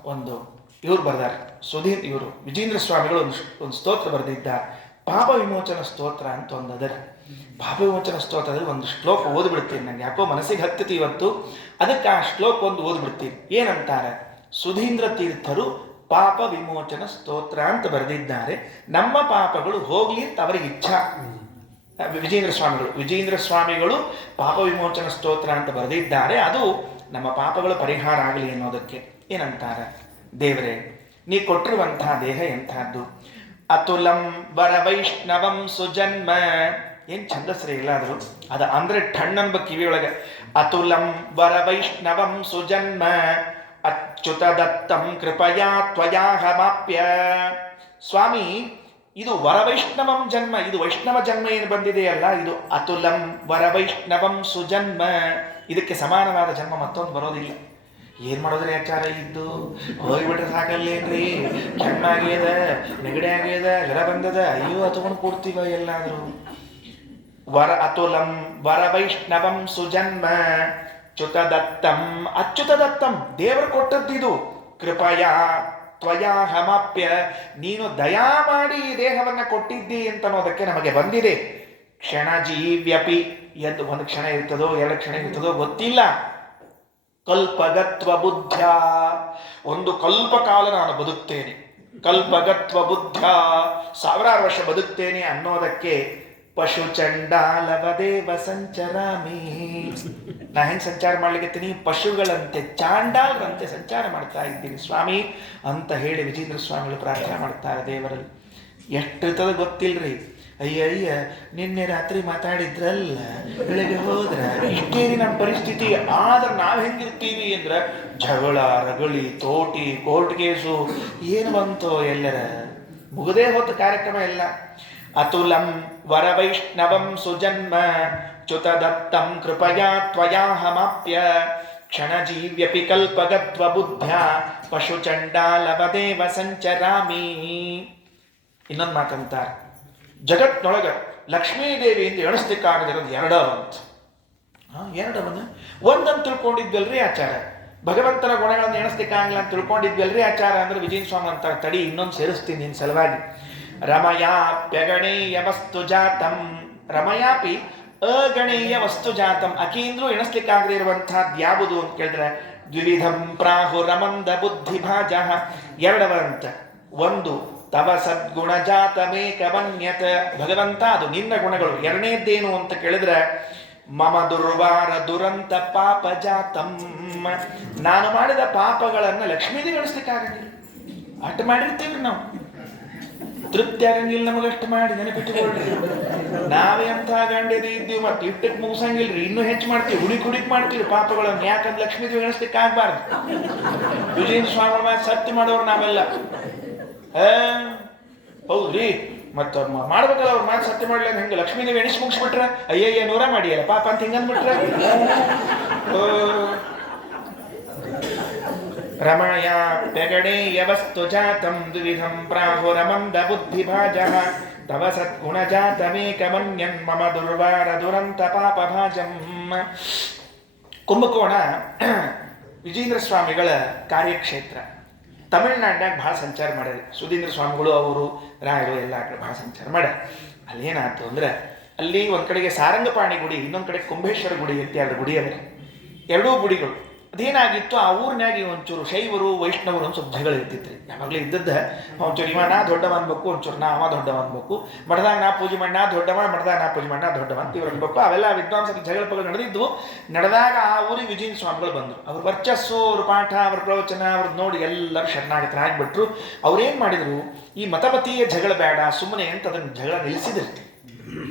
ಒಂದು ಇವರು ಬರ್ದಾರೆ. ಸುಧೀ ಇವರು. ವಿಜೇಂದ್ರ ಸ್ವಾಮಿಗಳು ಒಂದು ಸ್ತೋತ್ರ ಬರೆದಿದ್ದಾರೆ ಪಾಪ ವಿಮೋಚನ ಸ್ತೋತ್ರ ಅಂತ ಒಂದು ಅದರ. ಪಾಪ ವಿಮೋಚನ ಸ್ತೋತ್ರದಲ್ಲಿ ಒಂದು ಶ್ಲೋಕ ಓದ್ಬಿಡ್ತೀನಿ ನಂಗೆ. ಯಾಕೋ ಮನಸ್ಸಿಗೆ ಹತ್ತತಿ ಇವತ್ತು. ಅದಕ್ಕೆ ಆ ಶ್ಲೋಕ ಒಂದು ಓದ್ಬಿಡ್ತೀನಿ. ಏನಂತಾರೆ? ಸುಧೀಂದ್ರ ತೀರ್ಥರು ಪಾಪ ವಿಮೋಚನ ಸ್ತೋತ್ರ ಅಂತ ಬರೆದಿದ್ದಾರೆ. ನಮ್ಮ ಪಾಪಗಳು ಹೋಗ್ಲಿ ಅಂತ ಅವರಿಗೆ ಇಚ್ಛಾ. ವಿಜೇಂದ್ರ ಸ್ವಾಮಿಗಳು. ವಿಜೇಂದ್ರ ಸ್ವಾಮಿಗಳು ಪಾಪ ವಿಮೋಚನ ಸ್ತೋತ್ರ ಅಂತ ಬರೆದಿದ್ದಾರೆ. ಅದು ನಮ್ಮ ಪಾಪಗಳು ಪರಿಹಾರ ಆಗಲಿ ಅನ್ನೋದಕ್ಕೆ. ಏನಂತಾರೆ? ದೇವರೇ, ನೀ ಕೊಟ್ಟಿರುವಂತಹ ದೇಹ ಎಂಥದ್ದು? ಅತುಲಂ ವರ ವೈಷ್ಣವಂ ಸುಜನ್ಮ ಏನ್ ಛಂದಸ್ರಿ ಅದು ಅದ ಅಂದ್ರೆ ಕಿವಿ ಕಿವಿಯೊಳಗೆ. ಅತುಲಂ ವರ ವೈಷ್ಣವಂ ಸುಜನ್ಮ ಅಚ್ಯುತ ದತ್ತಂ ಕೃಪಯಾ ತ್ವಯಾಹಮಾಪ್ಯ ಸ್ವಾಮಿ, ಇದು ವರವೈಷ್ಣವಂ ಜನ್ಮ, ಇದು ವೈಷ್ಣವ ಜನ್ಮ ಏನು ಬಂದಿದೆಯಲ್ಲ ಇದು ಅತುಲಂ ವರವೈಷ್ಣವಂ ಸುಜನ್ಮ. ಇದಕ್ಕೆ ಸಮಾನವಾದ ಜನ್ಮ ಮತ್ತೊಂದು ಬರೋದಿಲ್ಲ. ಏನ್ ಮಾಡೋದ್ರಿ ಆಚಾರ ಇದ್ದು? ಹೋಗ್ಬಿಟ್ರೆ ಸಾಕಲ್ಲೇನ್ರಿ? ಕೆಮ್ಮಾಗ್ಯದ ನೆಗಡಿ ಆಗ್ಯದ, ಜ್ವರ ಬಂದದ, ಅಯ್ಯೋ ತಗೊಂಡು ಕೊಡ್ತೀವ ಎಲ್ಲಾದ್ರೂ? ವರ ಅತುಲಂ ವರ ವೈಷ್ಣವಂ ಸುಜನ್ಮ. ಚ್ಯುತ ದತ್ತಂ ಅಚ್ಯುತ ದತ್ತಂ ದೇವರು ಕೊಟ್ಟದ್ದಿದು ಕೃಪಯ ತ್ವಯಾ ಹಮಾಪ್ಯ, ನೀನು ದಯಾ ಮಾಡಿ ಈ ದೇಹವನ್ನ ಕೊಟ್ಟಿದ್ದಿ ಅಂತ ಅನ್ನೋದಕ್ಕೆ ನಮಗೆ ಬಂದಿದೆ. ಕ್ಷಣ ಜೀವ್ಯಪಿ, ಎದ್ದು ಒಂದು ಕ್ಷಣ ಇರ್ತದೋ, ಎರಡು ಕ್ಷಣ ಇರ್ತದೋ ಗೊತ್ತಿಲ್ಲ. ಕಲ್ಪಗತ್ವ ಬುದ್ಧ ಒಂದು ಕಲ್ಪಕಾಲ ನಾನು ಬದುಕ್ತೇನೆ. ಕಲ್ಪಗತ್ವ ಬುದ್ಧ ಸಾವಿರಾರು ವರ್ಷ ಬದುಕ್ತೇನೆ ಅನ್ನೋದಕ್ಕೆ ಪಶು ಚಂಡಾಲವದೇವ ಸಂಚರಾಮಿ. ನಾ ಹೆಂಗ್ ಸಂಚಾರ ಮಾಡ್ಲಿಕ್ಕೆ ಪಶುಗಳಂತೆ ಚಾಂಡಾಲರಂತೆ ಸಂಚಾರ ಮಾಡ್ತಾ ಇದ್ದೀನಿ ಸ್ವಾಮಿ ಅಂತ ಹೇಳಿ ವಿಜೇಂದ್ರ ಸ್ವಾಮಿಗಳು ಪ್ರಾರ್ಥನೆ ಮಾಡ್ತಾರೆ ದೇವರಲ್ಲಿ. ಎಷ್ಟು ಇರ್ತದ ಗೊತ್ತಿಲ್ರಿ. ಅಯ್ಯ ಅಯ್ಯ ನಿನ್ನೆ ರಾತ್ರಿ ಮಾತಾಡಿದ್ರಲ್ಲ, ಬೆಳಗ್ಗೆ ಹೋದ್ರ ಇಷ್ಟೇರಿ ನಮ್ಮ ಪರಿಸ್ಥಿತಿ, ಆದ್ರೆ ನಾವು ಹೆಂಗಿರ್ತೀವಿ ಅಂದ್ರ ಜಗಳ, ರಗಳಿ, ತೋಟಿ, ಕೋರ್ಟ್ ಕೇಸು, ಏನು ಬಂತು ಎಲ್ಲರ. ಮುಗದೇ ಹೋದ ಕಾರ್ಯಕ್ರಮ ಎಲ್ಲ. ಅತುಲಂ ವರವೈಷ್ಣವಂ ಸುಜನ್ಮ ಚ್ಯುತ ದತ್ತಂ ಕೃಪಯಾ ತ್ವಯಾಹಮಾಪ್ಯ ಕ್ಷಣಜೀವ್ಯಪಿ ಕಲ್ಪಗತ್ವ ಬುದ್ಧ ಪಶು ಚಂಡಾಲವದೇವ ಸಂಚರಾಮಿ ಇನ್ನೊಂದು ಮಾತಂತಾರೆ ಜಗತ್ನೊಳಗ ಲಕ್ಷ್ಮೀದೇವಿಯಿಂದ ಎಣಿಸ್ಲಿಕ್ಕಾಗದಿರೋದು ಎರಡವಂತು. ಹಾ ಎರಡವನ್ನ ಒಂದಂತ ತಿಳ್ಕೊಂಡಿದ್ವಲ್ರಿ ಆಚಾರ? ಭಗವಂತನ ಗುಣಗಳನ್ನು ಎಣಿಸ್ಲಿಕ್ಕಾಗಲ್ಲ ಅಂತ ತಿಳ್ಕೊಂಡಿದ್ವಲ್ರಿ ಆಚಾರ? ಅಂದ್ರೆ ವಿಜಯ ಸ್ವಾಮಿ ಅಂತ ತಡಿ, ಇನ್ನೊಂದು ಸೇರಿಸ್ತೀನಿ ನಿನ್ನ ಸಲುವಾಗಿ. ರಮಯಾಪ್ಯಗಣೇಯ ವಸ್ತು ಜಾತಂ ರಮಯಾಪಿ ಅಗಣೇಯ ವಸ್ತು ಜಾತಂ ಅಕೀಂದ್ರೂ ಎಣಿಸ್ಲಿಕ್ಕಾಗದೇ ಇರುವಂತಹದ್ದು ಯಾವುದು ಅಂತ ಕೇಳಿದ್ರೆ ದ್ವಿವಿಧಂ ಪ್ರಾಹು ರಮಂದ ಬುದ್ಧಿ ಭಾಜ ಎರಡವಂತ, ಒಂದು, ತವ ಸದ್ಗುಣ ಜಾತಮೇಕವನ್ಯತ. ಭಗವಂತ, ಅದು ನಿನ್ನ ಗುಣಗಳು. ಎರಡನೇದ್ದೇನು ಅಂತ ಕೇಳಿದ್ರೆ, ಮಮ ದುರ್ವಾರ ದುರಂತ ಪಾಪ ಜಾತಂ ನಾನು ಮಾಡಿದ ಪಾಪಗಳನ್ನು ಲಕ್ಷ್ಮೀದೇವಿ ಎಣಿಸ್ಲಿಕ್ಕಾಗಂಗಿಲ್ಲ. ಅಟ್ ಮಾಡಿರ್ತೀವಿ ನಾವು. ತೃಪ್ತಿ ಆಗಂಗಿಲ್ಲ ನಮಗಷ್ಟು ಮಾಡಿ ನೆನಪಿಟ್ಟುಕೊಳ್ರಿ ನಾವೇ ಅಂತ ಗಂಡದಿ ಇದ್ದೀವಿ, ಮತ್ತೆ ಇಟ್ಟಕ್ಕೆ ಮುಗಿಸಂಗಿಲ್ರಿ, ಇನ್ನೂ ಹೆಚ್ಚು ಮಾಡ್ತೀವಿ, ಹುಡುಕ್ ಹುಡುಕ್ ಮಾಡ್ತೀವಿ ಪಾಪಗಳನ್ನು. ಯಾಕಂದ್ರೆ ಲಕ್ಷ್ಮೀದೇವಿ ಎಣಿಸ್ಲಿಕ್ಕೆ ಆಗ್ಬಾರ್ದು. ವಿಜಯೇಂದ್ರ ಸ್ವಾಮಿ ಮಾತು ಸತ್ಯ ಮಾಡೋರು ನಾವೆಲ್ಲ. ಹೌದ್ರಿ? ಮತ್ತ ಮಾಡ್ಬೇಕಲ್ಲ, ಅವ್ರ ಮಾತು ಸತ್ಯ ಮಾಡ್ಲಿ ಹೆಂಗೆ? ನೀವು ಎಣಿಸಿ ಮುಗಿಸ್ಬಿಟ್ರ? ಅಯ್ಯಯ್ಯ, ನೂರ ಮಾಡಿಯಲ್ಲ ಪಾಪ ಅಂತ ಹಿಂಗಂದ್ಬಿಟ್ರ ಓ ರಮಣಯ ಪೆಗಣೇಯ ವಸ್ತು ಜಾತಂ ದ್ವಿಧಂ ಪ್ರಾಹುರಮಂದ ಬುದ್ಧಿಭಾಜಃ ತವ ಸದ್ಗುಣಜಾತಮೇಕಮನ್ಯನ್ ಮಮ ದುರ್ವಾರ ದುರಂತ ಪಾಪಭಾಜಂ ಕುಂಭಕೋಣ ವಿಜೇಂದ್ರ ಸ್ವಾಮಿಗಳ ಕಾರ್ಯಕ್ಷೇತ್ರ. ತಮಿಳ್ನಾಡಿನಾಗ ಭಾಳ ಸಂಚಾರ ಮಾಡ್ಯಾರ. ಸುಧೀಂದ್ರ ಸ್ವಾಮಿಗಳು ಅವರು, ರಾಯರು ಎಲ್ಲ ಕಡೆ ಭಾಳ ಸಂಚಾರ ಮಾಡ್ಯಾರ. ಅಲ್ಲೇನಾಯ್ತು ಅಂದ್ರೆ, ಅಲ್ಲಿ ಒಂದು ಕಡೆಗೆ ಸಾರಂಗಪಾಣಿ ಗುಡಿ, ಇನ್ನೊಂದು ಕಡೆ ಕುಂಭೇಶ್ವರ ಗುಡಿ ಅಂತ ಎರಡು ಗುಡಿ ಅದ. ಎರಡೂ ಗುಡಿಗಳು. ಅದೇನಾಗಿತ್ತು ಆ ಊರಿನಾಗ ಒಂಚೂರು ಶೈವರು, ವೈಷ್ಣವರು ಒಂದು ಸ್ವಲ್ಪ ಜಗಳ ಇರ್ತಿತ್ತು ಯಾವಾಗಲೂ ಇದ್ದದ್ದು ಒಂಚೂರು ಇವ, ನಾ ದೊಡ್ಡವ ಅನ್ಬೇಕು ಒಂಚೂರು ನಾ ಅವ ದೊಡ್ಡವ ಅನ್ಬೇಕು ಮಠದಾಗ ನಾ ಪೂಜೆ ನಾ ದೊಡ್ಡವ, ಮಠದಾಗ ನಾ ಪೂಜೆ ನಾ ದೊಡ್ಡವ ಅಂತ ಇವ್ರು ಅವೆಲ್ಲ ವಿದ್ವಾಂಸರ ಜಗಳ ಪಗಳ ನಡೆದಿದ್ದು, ನಡೆದಾಗ ಆ ಊರಿಗೆ ವಿಜಯನ್ ಸ್ವಾಮಿಗಳು ಬಂದರು. ಅವ್ರ ವರ್ಚಸ್ಸು, ಅವ್ರ ಪಾಠ, ಅವ್ರ ಪ್ರವಚನ ಅವ್ರದ್ದು ನೋಡಿ ಎಲ್ಲರೂ ಶರಣಾಗತರಾಗ್ಬಿಟ್ರು ಅವ್ರೇನು ಮಾಡಿದರು, ಈ ಮತಪತಿಯ ಜಗಳ ಬೇಡ ಸುಮ್ಮನೆ ಅಂತ ಅದನ್ನು ಜಗಳ ನಿಲ್ಲಿಸಿದ್ರು.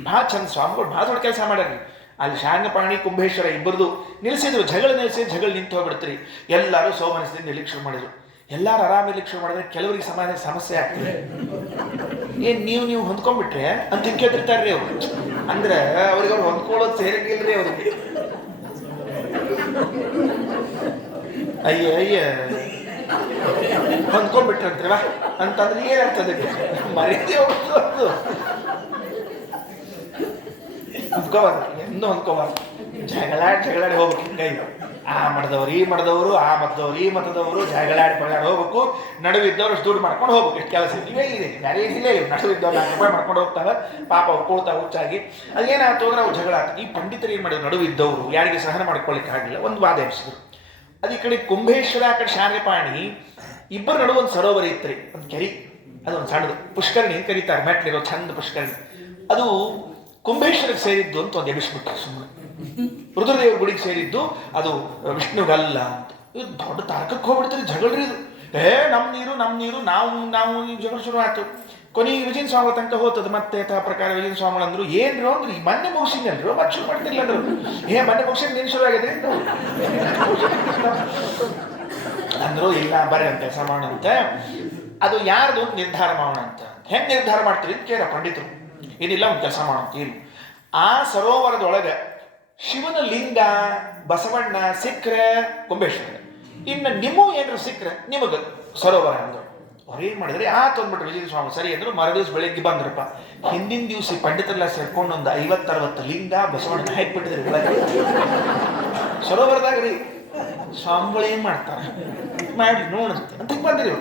ಭಾಳ ಚಂದ ಸ್ವಾಮಿಗಳು ಭಾಳ ದೊಡ್ಡ ಕೆಲಸ ಮಾಡ್ಯಾರ್ರಿ. ಅಲ್ಲಿ ಶಾಂಗಪಾಣಿ ಕುಂಭೇಶ್ವರ ಇಬ್ಬರದು ನಿಲ್ಲಿಸಿದ್ರು ಜಗಳ ನಿಲ್ಲಿಸಿ ಜಗಳ ನಿಂತು ಹೋಗ್ಬಿಡ್ತೀರಿ. ಎಲ್ಲರೂ ಸೋಮನಸ್ದಿಂದ ನಿರೀಕ್ಷೆ ಶುರು ಮಾಡಿದ್ರು. ಎಲ್ಲರೂ ಆರಾಮ ಶುರು ಮಾಡಿದ್ರೆ ಕೆಲವರಿಗೆ ಸಮಾಜ ಸಮಸ್ಯೆ ಆಗ್ತದೆ. ಏನು ನೀವು ನೀವು ಹೊಂದ್ಕೊಂಡ್ಬಿಟ್ರೆ ಅಂತ ಕೇಳ್ತಿರ್ತಾರ್ರಿ ಅವ್ರು. ಅಂದ್ರೆ ಅವ್ರಿಗೆ ಅವ್ರು ಹೊಂದ್ಕೊಳ್ಳೋದು ರೀ ಅವ್ರಿಗೆ ಅಯ್ಯ ಅಯ್ಯ. ಹೊಂದ್ಕೊಂಡ್ಬಿಟ್ರಂತ್ರಿವ ಅಂತಂದ್ರೆ ಏನಾಗ್ತದೆ? ಹೋಗ್ತದೆ ಹೊಂದ್ಕೋಬಾರ್ದು ಎಂದೂ ಹೊಂದ್ಕೋಬಾರ್ದು ಜಗಳಾಡಿ ಜಗಳಾಡಿ ಹೋಗ್ಬೇಕು ಹಿಂಗೈದು ಆ ಮಠದವ್ರು, ಈ ಮಠದವರು, ಆ ಮತದವ್ರು ಈ ಮತದವರು ಜಗಳಾಡಿ ಪಗಳಾಡಿ ಹೋಗ್ಬೇಕು. ನಡುವಿದ್ದವ್ರು ಅಷ್ಟು ದುಡ್ಡು ಮಾಡ್ಕೊಂಡು ಹೋಗ್ಬೇಕು. ಎಷ್ಟು ಕೆಲಸ ಇದೆ. ಇವೇ ಇದೆ ಬೇರೆ ಇವು ನಡುವಿದ್ದವ್ರು ನಾಲ್ಕು ರೂಪಾಯಿ ಮಾಡ್ಕೊಂಡು ಹೋಗ್ತಾವೆ ಪಾಪ ಅವ್ರು ಕೊಳ್ತಾ ಹುಚ್ಚಾಗಿ. ಅದೇನಾಯ್ತು ಅಂದ್ರೆ ಅವ್ರು ಜಗಳ ಈ ಪಂಡಿತರು ಏನು ಮಾಡಿದ್ರು? ನಡುವಿದ್ದವರು ಯಾರಿಗೆ ಸಹನ ಮಾಡ್ಕೊಳ್ಳಿಕ್ಕೆ ಆಗಿಲ್ಲ ಒಂದು ವಾದ ಎಬ್ಸಿದ್ರು ಅದು ಈ ಕಡೆ ಕುಂಭೇಶ್ವರ, ಆ ಕಡೆ ಶಾರ್ಯಪಾಣಿ ಇಬ್ಬರ ನಡುವೆ ಒಂದು ಸರೋವರ ಇತ್ತು ಒಂದು ಕೆರಿ. ಅದೊಂದು ಸಣ್ಣದು. ಪುಷ್ಕರಣಿ ಕರೀತಾರೆ. ಮೆಟ್ಲಿರೋ ಚಂದ ಪುಷ್ಕರಣಿ. ಅದು ಕುಂಭೇಶ್ವರಕ್ಕೆ ಸೇರಿದ್ದು ಅಂತ ಒಂದು ಎಬ್ಬಿಸ್ಬಿಟ್ರು. ಸುಮ್ಮನೆ ರುದ್ರದೇವ್ರ ಗುಡಿಗೆ ಸೇರಿದ್ದು ಅದು ವಿಷ್ಣುಗಲ್ಲ ಅಂತ. ಇದು ದೊಡ್ಡ ತಾರಕಕ್ಕೆ ಹೋಗ್ಬಿಡ್ತಾರೆ ಜಗಳರಿ ಇದು. ಏ ನಮ್ಮ ನೀರು ನಮ್ಮ ನೀರು, ನಾವು ನಾವು ಜಗಳ ಶುರು ಆಯ್ತು. ಕೊನೆ ವಿಜಯನ ಸ್ವಾಮಿ ತನಕ ಹೋಗ್ತದೆ ಮತ್ತೆ ತ ಪ್ರಕಾರ ವಿಜಯನ ಸ್ವಾಮಿ ಅಂದ್ರು, ಏನ್ರು ಅಂದ್ರೆ, ಈ ಮೊನ್ನೆ ಮುಗಿಸಿದ್ನಲ್ರು? ಮತ್ತೆ ಶುರು ಮಾಡ್ತಿಲ್ಲ ಅಂದ್ರು. ಏ ಮೊನ್ನೆ ಮುಗಿಸಿದ್ ನೀನು ಶುರು ಆಗಿದೆ? ಅಂದ್ರು. ಅಂದ್ರು ಇಲ್ಲ ಬರ್ರಿ ಅಂತ ಕೆಲಸ ಮಾಡೋಣಂತ ಅದು ಯಾರ್ದು ಅಂತ ನಿರ್ಧಾರ ಮಾಡೋಣ ಅಂತ. ಹೆಂಗ್ ನಿರ್ಧಾರ ಮಾಡ್ತೀರಿ ಅಂತ ಕೇಳ ಪಂಡಿತರು. ಏನಿಲ್ಲ ಒಂದು ಕೆಲಸ ಮಾಡೋಣ, ಏನು? ಆ ಸರೋವರದೊಳಗೆ ಶಿವನ ಲಿಂಗ, ಬಸವಣ್ಣ ಸಿಕ್ಕರೆ ಕುಂಬೇಶ್ವರ ಇನ್ನು ನಿಮ್ಮ ಏನಾರು ಸಿಕ್ಕರೆ ನಿಮಗೆ ಸರೋವರ ಅಂದರು. ಅವ್ರು ಏನು ಮಾಡಿದ್ರೆ? ಆ ತಂದ್ಬಿಟ್ರು ವಿಜಯ ಸ್ವಾಮಿ. ಸರಿ, ಅಂದರು ಮರು ದಿವಸ ಬೆಳಿಗ್ಗೆ ಬಂದ್ರಪ್ಪ. ಹಿಂದಿನ ದಿವಸ ಪಂಡಿತರೆಲ್ಲ ಸೇರ್ಕೊಂಡು ಒಂದು ಐವತ್ತರವತ್ತು ಲಿಂಗ ಬಸವಣ್ಣ ಹಾಕ್ಬಿಟ್ಟಿದ್ರು ಸರೋವರದಾಗ ರೀ ಸ್ವಾಮಿಗಳು ಏನು ಮಾಡ್ತಾರೆ? ಮಾಡಿ ನೋಡಂತೆ ಅಂತ. ಬಂದ್ರಿ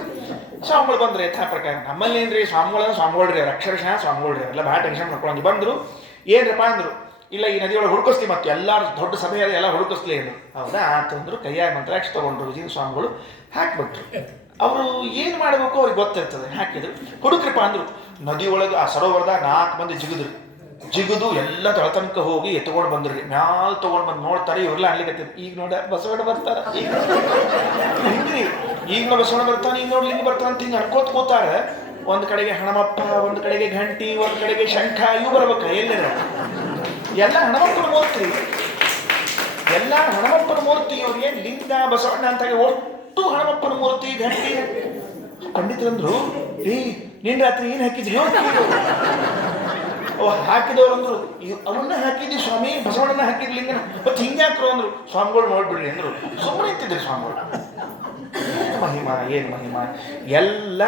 ಸ್ವಾಮಿಗಳು ಬಂದ್ರೆ ಯಥಾ ಪ್ರಕಾರ. ನಮ್ಮಲ್ಲಿ ಏನ್ರಿ? ಸ್ವಾಮಿಗಳ ಸ್ವಾಮಿಗಳ್ರಿ ಅವ್ರು, ಅಕ್ಷರಶಃ ಸ್ವಾಮಿಗಳ್ರಿ ಎಲ್ಲ ಭಾಳ ಟೆನ್ಷನ್ ಮಾಡ್ಕೊಂಡು ಬಂದರು. ಏನ್ರಪ್ಪ ಅಂದ್ರು? ಇಲ್ಲ, ಈ ನದಿಯೊಳಗೆ ಹುಡುಕಿಸ್ತೀವಿ ಮತ್ತೆ ಎಲ್ಲಾರು ದೊಡ್ಡ ಸಭೆ ಎಲ್ಲ ಹುಡುಕಿಸ್ಲಿ ಏನು? ಹೌದಾ? ಆತಂದ್ರು ಕೈಯಾಗ ಮಂತ್ರಾಕ್ಷ ತಗೊಂಡ್ರು ವಿಜಯ ಸ್ವಾಮಿಗಳು ಹಾಕ್ಬಿಟ್ರು. ಅವರು ಏನು ಮಾಡಬೇಕು ಅವ್ರಿಗೆ ಗೊತ್ತಿರ್ತದೆ. ಹಾಕಿದ್ರು. ಹುಡುಕ್ರಪ್ಪ ಅಂದ್ರು, ನದಿಯೊಳಗೆ ಆ ಸರೋವರದ ನಾಲ್ಕು ಮಂದಿ ಜಿಗಿದ್ರು. ಜಿಗಿದು ಎಲ್ಲ ತೊಳತನಕ ಹೋಗಿ ಎತ್ಕೊಂಡು ಬಂದ್ರಿ. ಮ್ಯಾಲ್ ತಗೊಂಡ್ ಬಂದು ನೋಡ್ತಾರೆ ಇವ್ರೆಲ್ಲ ಅನ್ಲಿಕ್ಕೆ ಈಗ ನೋಡ, ಬಸವಣ್ಣ ಬರ್ತಾರ. ಹಿಂಗ್ರಿ. ಈಗ ನೋ ಬಸವಣ್ಣ ಬರ್ತಾನೆ, ಈಗ ನೋಡಿ ಲಿಂಗ ಬರ್ತಾನೆ ಅಂತ ಹಿಂಗೆ ಅನ್ಕೋತ ಕೂತಾರ. ಒಂದ್ ಕಡೆಗೆ ಹಣಮಪ್ಪ, ಒಂದ್ ಕಡೆಗೆ ಘಂಟಿ, ಒಂದ್ ಕಡೆಗೆ ಶಂಖ, ಇವು ಬರ್ಬೇಕ ಎಲ್ಲರ? ಎಲ್ಲ ಹಣಮಪ್ಪನ ಮೂರ್ತಿ. ಎಲ್ಲ ಹಣಮಪ್ಪನ ಮೂರ್ತಿ. ಇವ್ರಿಗೆ ಲಿಂಗ, ಬಸವಣ್ಣ ಅಂತ ಒಟ್ಟು ಹಣಮಪ್ಪನ ಮೂರ್ತಿ, ಘಂಟಿ. ಪಂಡಿತರಂದ್ರು ಏ ನಿನ್ನ ರಾತ್ರಿ ಏನ್ ಹಾಕಿದ್ರಿ ಅವ ಹಾಕಿದವ್ರು ಅಂದ್ರು. ಅವನ್ನ ಹಾಕಿದ್ವಿ ಸ್ವಾಮಿ, ಬಸವಣ್ಣನ ಹಾಕಿದ್ ಲಿಂಗನ ಮತ್ತೆ ಹಿಂಗ್ಯಾಕ್ರು ಅಂದ್ರು. ಸ್ವಾಮಿಗಳು ನೋಡ್ಬಿಡ್ರಿ ಅಂದ್ರು. ಸುಮ್ಮನೆ ಇತ್ತಿದ್ರು ಸ್ವಾಮಿಗಳು. ಏನು ಮಹಿಮಾ ಏನು ಮಹಿಮಾ. ಎಲ್ಲ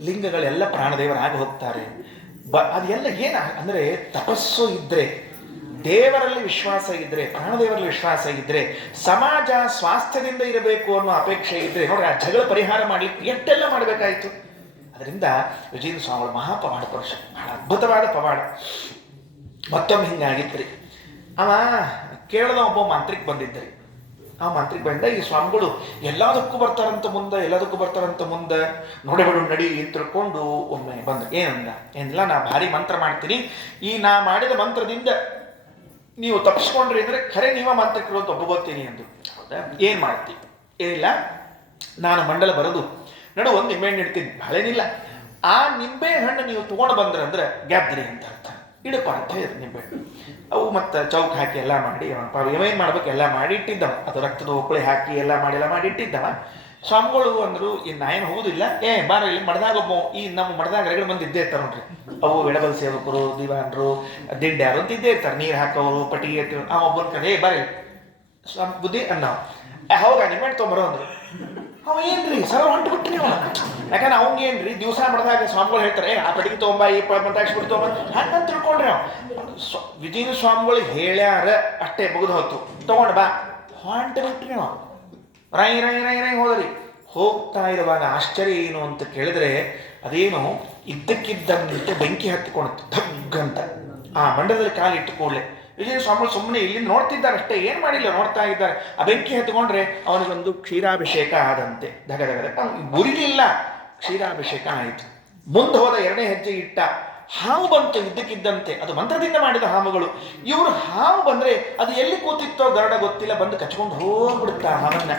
ಲಿಂಗಗಳೆಲ್ಲ ಪ್ರಾಣದೇವರಾಗಿ ಹೋಗ್ತಾರೆ. ಬ, ಅದೆಲ್ಲ ಏನ? ಅಂದರೆ ತಪಸ್ಸು ಇದ್ದರೆ ದೇವರಲ್ಲಿ ವಿಶ್ವಾಸ ಇದ್ದರೆ ಪ್ರಾಣದೇವರಲ್ಲಿ ವಿಶ್ವಾಸ ಇದ್ದರೆ ಸಮಾಜ ಸ್ವಾಸ್ಥ್ಯದಿಂದ ಇರಬೇಕು ಅನ್ನೋ ಅಪೇಕ್ಷೆ ಇದ್ದರೆ ನೋಡ್ರಿ, ಆ ಜಗಳ ಪರಿಹಾರ ಮಾಡಲಿಕ್ಕೆ ಎಷ್ಟೆಲ್ಲ ಮಾಡಬೇಕಾಯಿತು. ಅದರಿಂದ ವಿಜಯನ ಸ್ವಾಮಿಗಳು ಮಹಾಪವಾಡ ಪುರುಷ ಬಹಳ ಅದ್ಭುತವಾದ ಪವಾಡ. ಮತ್ತೊಮ್ಮೆ ಹಿಂಗಾಗಿತ್ತು ರೀ ಅವ ಕೇಳಿದ ಒಬ್ಬ ಮಾಂತ್ರಿಕ್ ಬಂದಿದ್ದರಿ ಆ ಮಾಂತ್ರಿಕ್ ಬಂದ, ಈ ಸ್ವಾಮಿಗಳು ಎಲ್ಲದಕ್ಕೂ ಬರ್ತಾರಂತ ಮುಂದೆ, ಎಲ್ಲದಕ್ಕೂ ಬರ್ತಾರಂತ ಮುಂದೆ ಬಿಡು ನಡಿ ತಿಳ್ಕೊಂಡು ಒಮ್ಮೆ ಬಂದ್ರು. ಏನಂದ? ಏನಿಲ್ಲ, ನಾ ಭಾರಿ ಮಂತ್ರ ಮಾಡ್ತೀನಿ. ಈ ನಾ ಮಾಡಿದ ಮಂತ್ರದಿಂದ ನೀವು ತಪ್ಪಿಸ್ಕೊಂಡ್ರಿ ಅಂದ್ರೆ ಖರೆ ನೀವ ಅಂತ ಗೊತ್ತೀನಿ ಅಂದರು. ಹೌದಾ? ಏನು ಮಾಡ್ತೀವಿ ಏನಿಲ್ಲ, ನಾನು ಮಂಡಲ ಬರೋದು ನಡು ಒಂದು ನಿಂಬೆಹಣ್ಣು ಇಡ್ತೀನಿ. ಹಳೇನಿಲ್ಲ ಆ ನಿಂಬೆ ಹಣ್ಣು ನೀವು ತೊಗೊಂಡು ಬಂದ್ರೆ ಅಂದ್ರೆ ಗ್ಯಾದ್ರಿ ಅಂತ ಅರ್ಥ. ಇಡಪ್ಪ ಅಂತ ಹೇಳಿದ್ರು ನಿಂಬೆ ಅವು ಮತ್ತೆ ಚೌಕ್ ಹಾಕಿ ಎಲ್ಲ ಮಾಡಿ ಏನೇನು ಮಾಡ್ಬೇಕು ಎಲ್ಲ ಮಾಡಿ ಇಟ್ಟಿದ್ದವ. ಅದು ರಕ್ತದ ಒಕ್ಕಳಿ ಹಾಕಿ ಎಲ್ಲ ಮಾಡಿ ಎಲ್ಲ ಮಾಡಿ ಇಟ್ಟಿದ್ದವ. ಸ್ವಾಮಿಗಳು ಅಂದ್ರು, ಇನ್ನು ಏನು ಹೋಗುದಿಲ್ಲ. ಏ ಬಾರ ಇಲ್ಲಿ ಮಡ್ದಾಗ ಈ ನಮ್ಮ ಮಡ್ದಾಗ ಎರಡು ಮಂದಿ ಇದ್ದೇ ಇರ್ತಾರೆ ನೋಡ್ರಿ. ಅವು ಎಡಬಲ್ ಸೇವಕರು, ದಿವಾನರು, ದಿಂಡ್ಯಾರು ಅಂತ ಇದ್ದೇ ಇರ್ತಾರೆ. ನೀರು ಹಾಕೋರು ಪಟ್ಟಿಗೆ ಆ ಒಬ್ಬನ ಕಡೆ ಬಾರಿ ಸ್ವಾಮಿ, ಬುದ್ಧಿ ಅನ್ನ. ಹೌದಾ ನಿಮ್ಮ ತೊಗೊಂಬರೋ ಅಂದ್ರು. ಅವ ಏನ್ರಿ? ಸರ ಹೊಂಟು ಬಿಟ್ರಿ ಅವ ಯಾಕಂದ್ರೆ ಏನು ಏನ್ರಿ? ದಿವಸ ಮಾಡಿದಾಗ ಸ್ವಾಮಿಗಳು ಹೇಳ್ತಾರೆ "ಏ, ಆ ಪಟಿಗೆ ತೊಗೊಂಬ ಈ ಮಂತಾಕ್ಷಿ ಬಿಟ್ಟು ತೊಗೊಂಬ. ಹಂಗಂತ ತಿಳ್ಕೊಂಡ್ರಿ ಅವ. ಸ್ವ ವಿಜಯನ ಸ್ವಾಮಿಗಳು ಹೇಳ್ಯಾರ ಅಷ್ಟೇ ಮುಗಿದು ಹೊತ್ತು ತಗೊಂಡ್ ಬಾ. ಹೊಂಟು ಬಿಟ್ರಿ ಅವ. ರೈ ರೈ ರೈ ರೈ ಹೋದ್ರಿ. ಹೋಗ್ತಾ ಇರುವಾಗ ಆಶ್ಚರ್ಯ ಏನು ಅಂತ ಕೇಳಿದ್ರೆ ಅದೇನು ಇದ್ದಕ್ಕಿದ್ದಂತೆ ಬೆಂಕಿ ಹತ್ತಿಕೊಳುತ್ತೆ ಧಗ್ ಅಂತ. ಆ ಮಂಡಲದಲ್ಲಿ ಕಾಲಿಟ್ಟು ಕೂಡಲೇ. ವಿಜಯ ಸ್ವಾಮಿಗಳು ಸುಮ್ಮನೆ ಇಲ್ಲಿ ನೋಡ್ತಿದ್ದಾರೆ ಅಷ್ಟೇ ಏನು ಮಾಡಿಲ್ಲ, ನೋಡ್ತಾ ಇದ್ದಾರೆ. ಆ ಬೆಂಕಿ ಹತ್ಕೊಂಡ್ರೆ ಅವನಿಗೊಂದು ಕ್ಷೀರಾಭಿಷೇಕ ಆದಂತೆ. ಧಗ ಧಗ ಧಗ. ಗುರಿಲಿಲ್ಲ ಕ್ಷೀರಾಭಿಷೇಕ ಆಯಿತು. ಮುಂದೆ ಹೋದ ಎರಡನೇ ಹೆಜ್ಜೆ ಇಟ್ಟ. ಹಾವು ಬಂತು ಇದ್ದಕ್ಕಿದ್ದಂತೆ. ಅದು ಮಂತ್ರದಿಂದ ಮಾಡಿದ ಹಾವುಗಳು. ಇವರು ಹಾವು ಬಂದ್ರೆ ಅದು ಎಲ್ಲಿ ಕೂತಿತ್ತೋ ಗರಡ ಗೊತ್ತಿಲ್ಲ, ಬಂದು ಕಚ್ಕೊಂಡು ಹೋಗ್ಬಿಡುತ್ತ ಹಾವನ್ನ.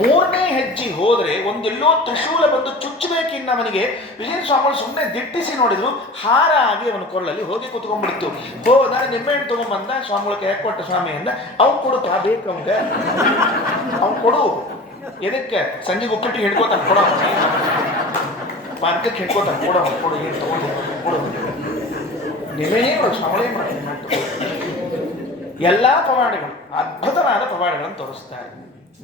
ಮೂರನೇ ಹೆಜ್ಜೆ ಹೋದ್ರೆ ಒಂದೆಲ್ಲೋ ತ್ರಿಶೂಲ ಬಂದು ಚುಚ್ಚಬೇಕಿನ್ನ ಅವನಿಗೆ. ವಿಜಯ ಸ್ವಾಮಿಗಳು ಸುಮ್ಮನೆ ದಿಟ್ಟಿಸಿ ನೋಡಿದ್ರು ಹಾರ ಆಗಿ ಅವನ ಕೊರಳಲ್ಲಿ ಹೋಗಿ ಕೂತ್ಕೊಂಡ್ಬಿಡ್ತು. ಹೋದ ನಿಂಬೆಹಣ್ಣು ತಗೊಂಡ್ಬಂದ ಸ್ವಾಮಿಗಳು ಕೈ ಕೊಟ್ಟ ಸ್ವಾಮಿಯಿಂದ ಅವ್ನು ಕೊಡುತ್ತಾ ಬೇಕು ಅವಂಗೆ ಅವ್ನು ಕೊಡು. ಎದಕ್ಕೆ? ಸಂಜೆಗೆ ಉಪ್ಪಿಟ್ಟು ಹಿಡ್ಕೋತಾನೆ, ಕೊಡೋ ಪಾರ್ಕಕ್ಕೆ ಹಿಡ್ಕೋತಾನೆ, ಕೊಡೋ ಕೊಡು, ಏನು ತಗೊಂಡು. ನಿಮೇ ಶ್ರವಣೆ ಮಾಡಿ ಎಲ್ಲ ಪವಾಡಗಳು, ಅದ್ಭುತವಾದ ಪವಾಡಗಳನ್ನು ತೋರಿಸ್ತಾರೆ.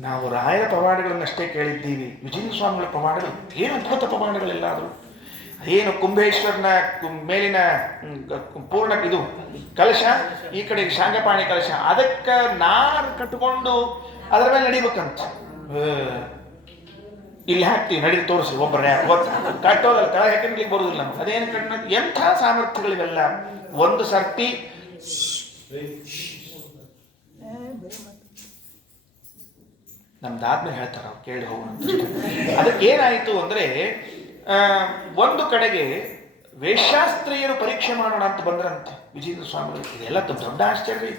ನಾವು ರಾಯರ ಪವಾಡಗಳನ್ನಷ್ಟೇ ಕೇಳಿದ್ದೀವಿ. ವಿಜಯ ಸ್ವಾಮಿಗಳ ಪವಾಡಗಳು ಏನು ಅದ್ಭುತ ಪವಾಡಗಳೆಲ್ಲಾದರೂ. ಏನು ಕುಂಭೇಶ್ವರನ ಮೇಲಿನ ಪೂರ್ಣ ಇದು, ಕಲಶ, ಈ ಕಡೆ ಶಾಂಗಪಾಣಿ ಕಲಶ, ಅದಕ್ಕೆ ನಾರು ಕಟ್ಟಿಕೊಂಡು ಅದರ ಮೇಲೆ ನಡಿಬೇಕಂತ. ಇಲ್ಲಿ ಹಾಕ್ತೀವಿ ನಡೀಲಿ ತೋರಿಸಿ ಒಬ್ಬರೇ. ಕಟ್ಟೋದಲ್ಲ ತಳ ಹಾಕಿರ್ಲಿಕ್ಕೆ ಬರುವುದಿಲ್ಲ ನಮ್ಗೆ. ಅದೇನು ಕಟ್ಟ ಎಂಥ ಸಾಮರ್ಥ್ಯಗಳಿವೆಲ್ಲ? ಒಂದು ಸರ್ತಿ ನಮ್ದಾದ್ಮೇಲೆ ಹೇಳ್ತಾರೆ, ಅವ್ರು ಕೇಳಿ ಹೋಗೋಣ ಅದಕ್ಕೆ ಏನಾಯಿತು ಅಂದ್ರೆ ಒಂದು ಕಡೆಗೆ ವೇಷಾಸ್ತ್ರೀಯರು ಪರೀಕ್ಷೆ ಮಾಡೋಣ ಅಂತ ಬಂದ್ರಂತೆ ವಿಜೇಂದ್ರ ಸ್ವಾಮಿಗಳು. ಇದೆಲ್ಲ ದೊಡ್ಡ ಆಶ್ಚರ್ಯ.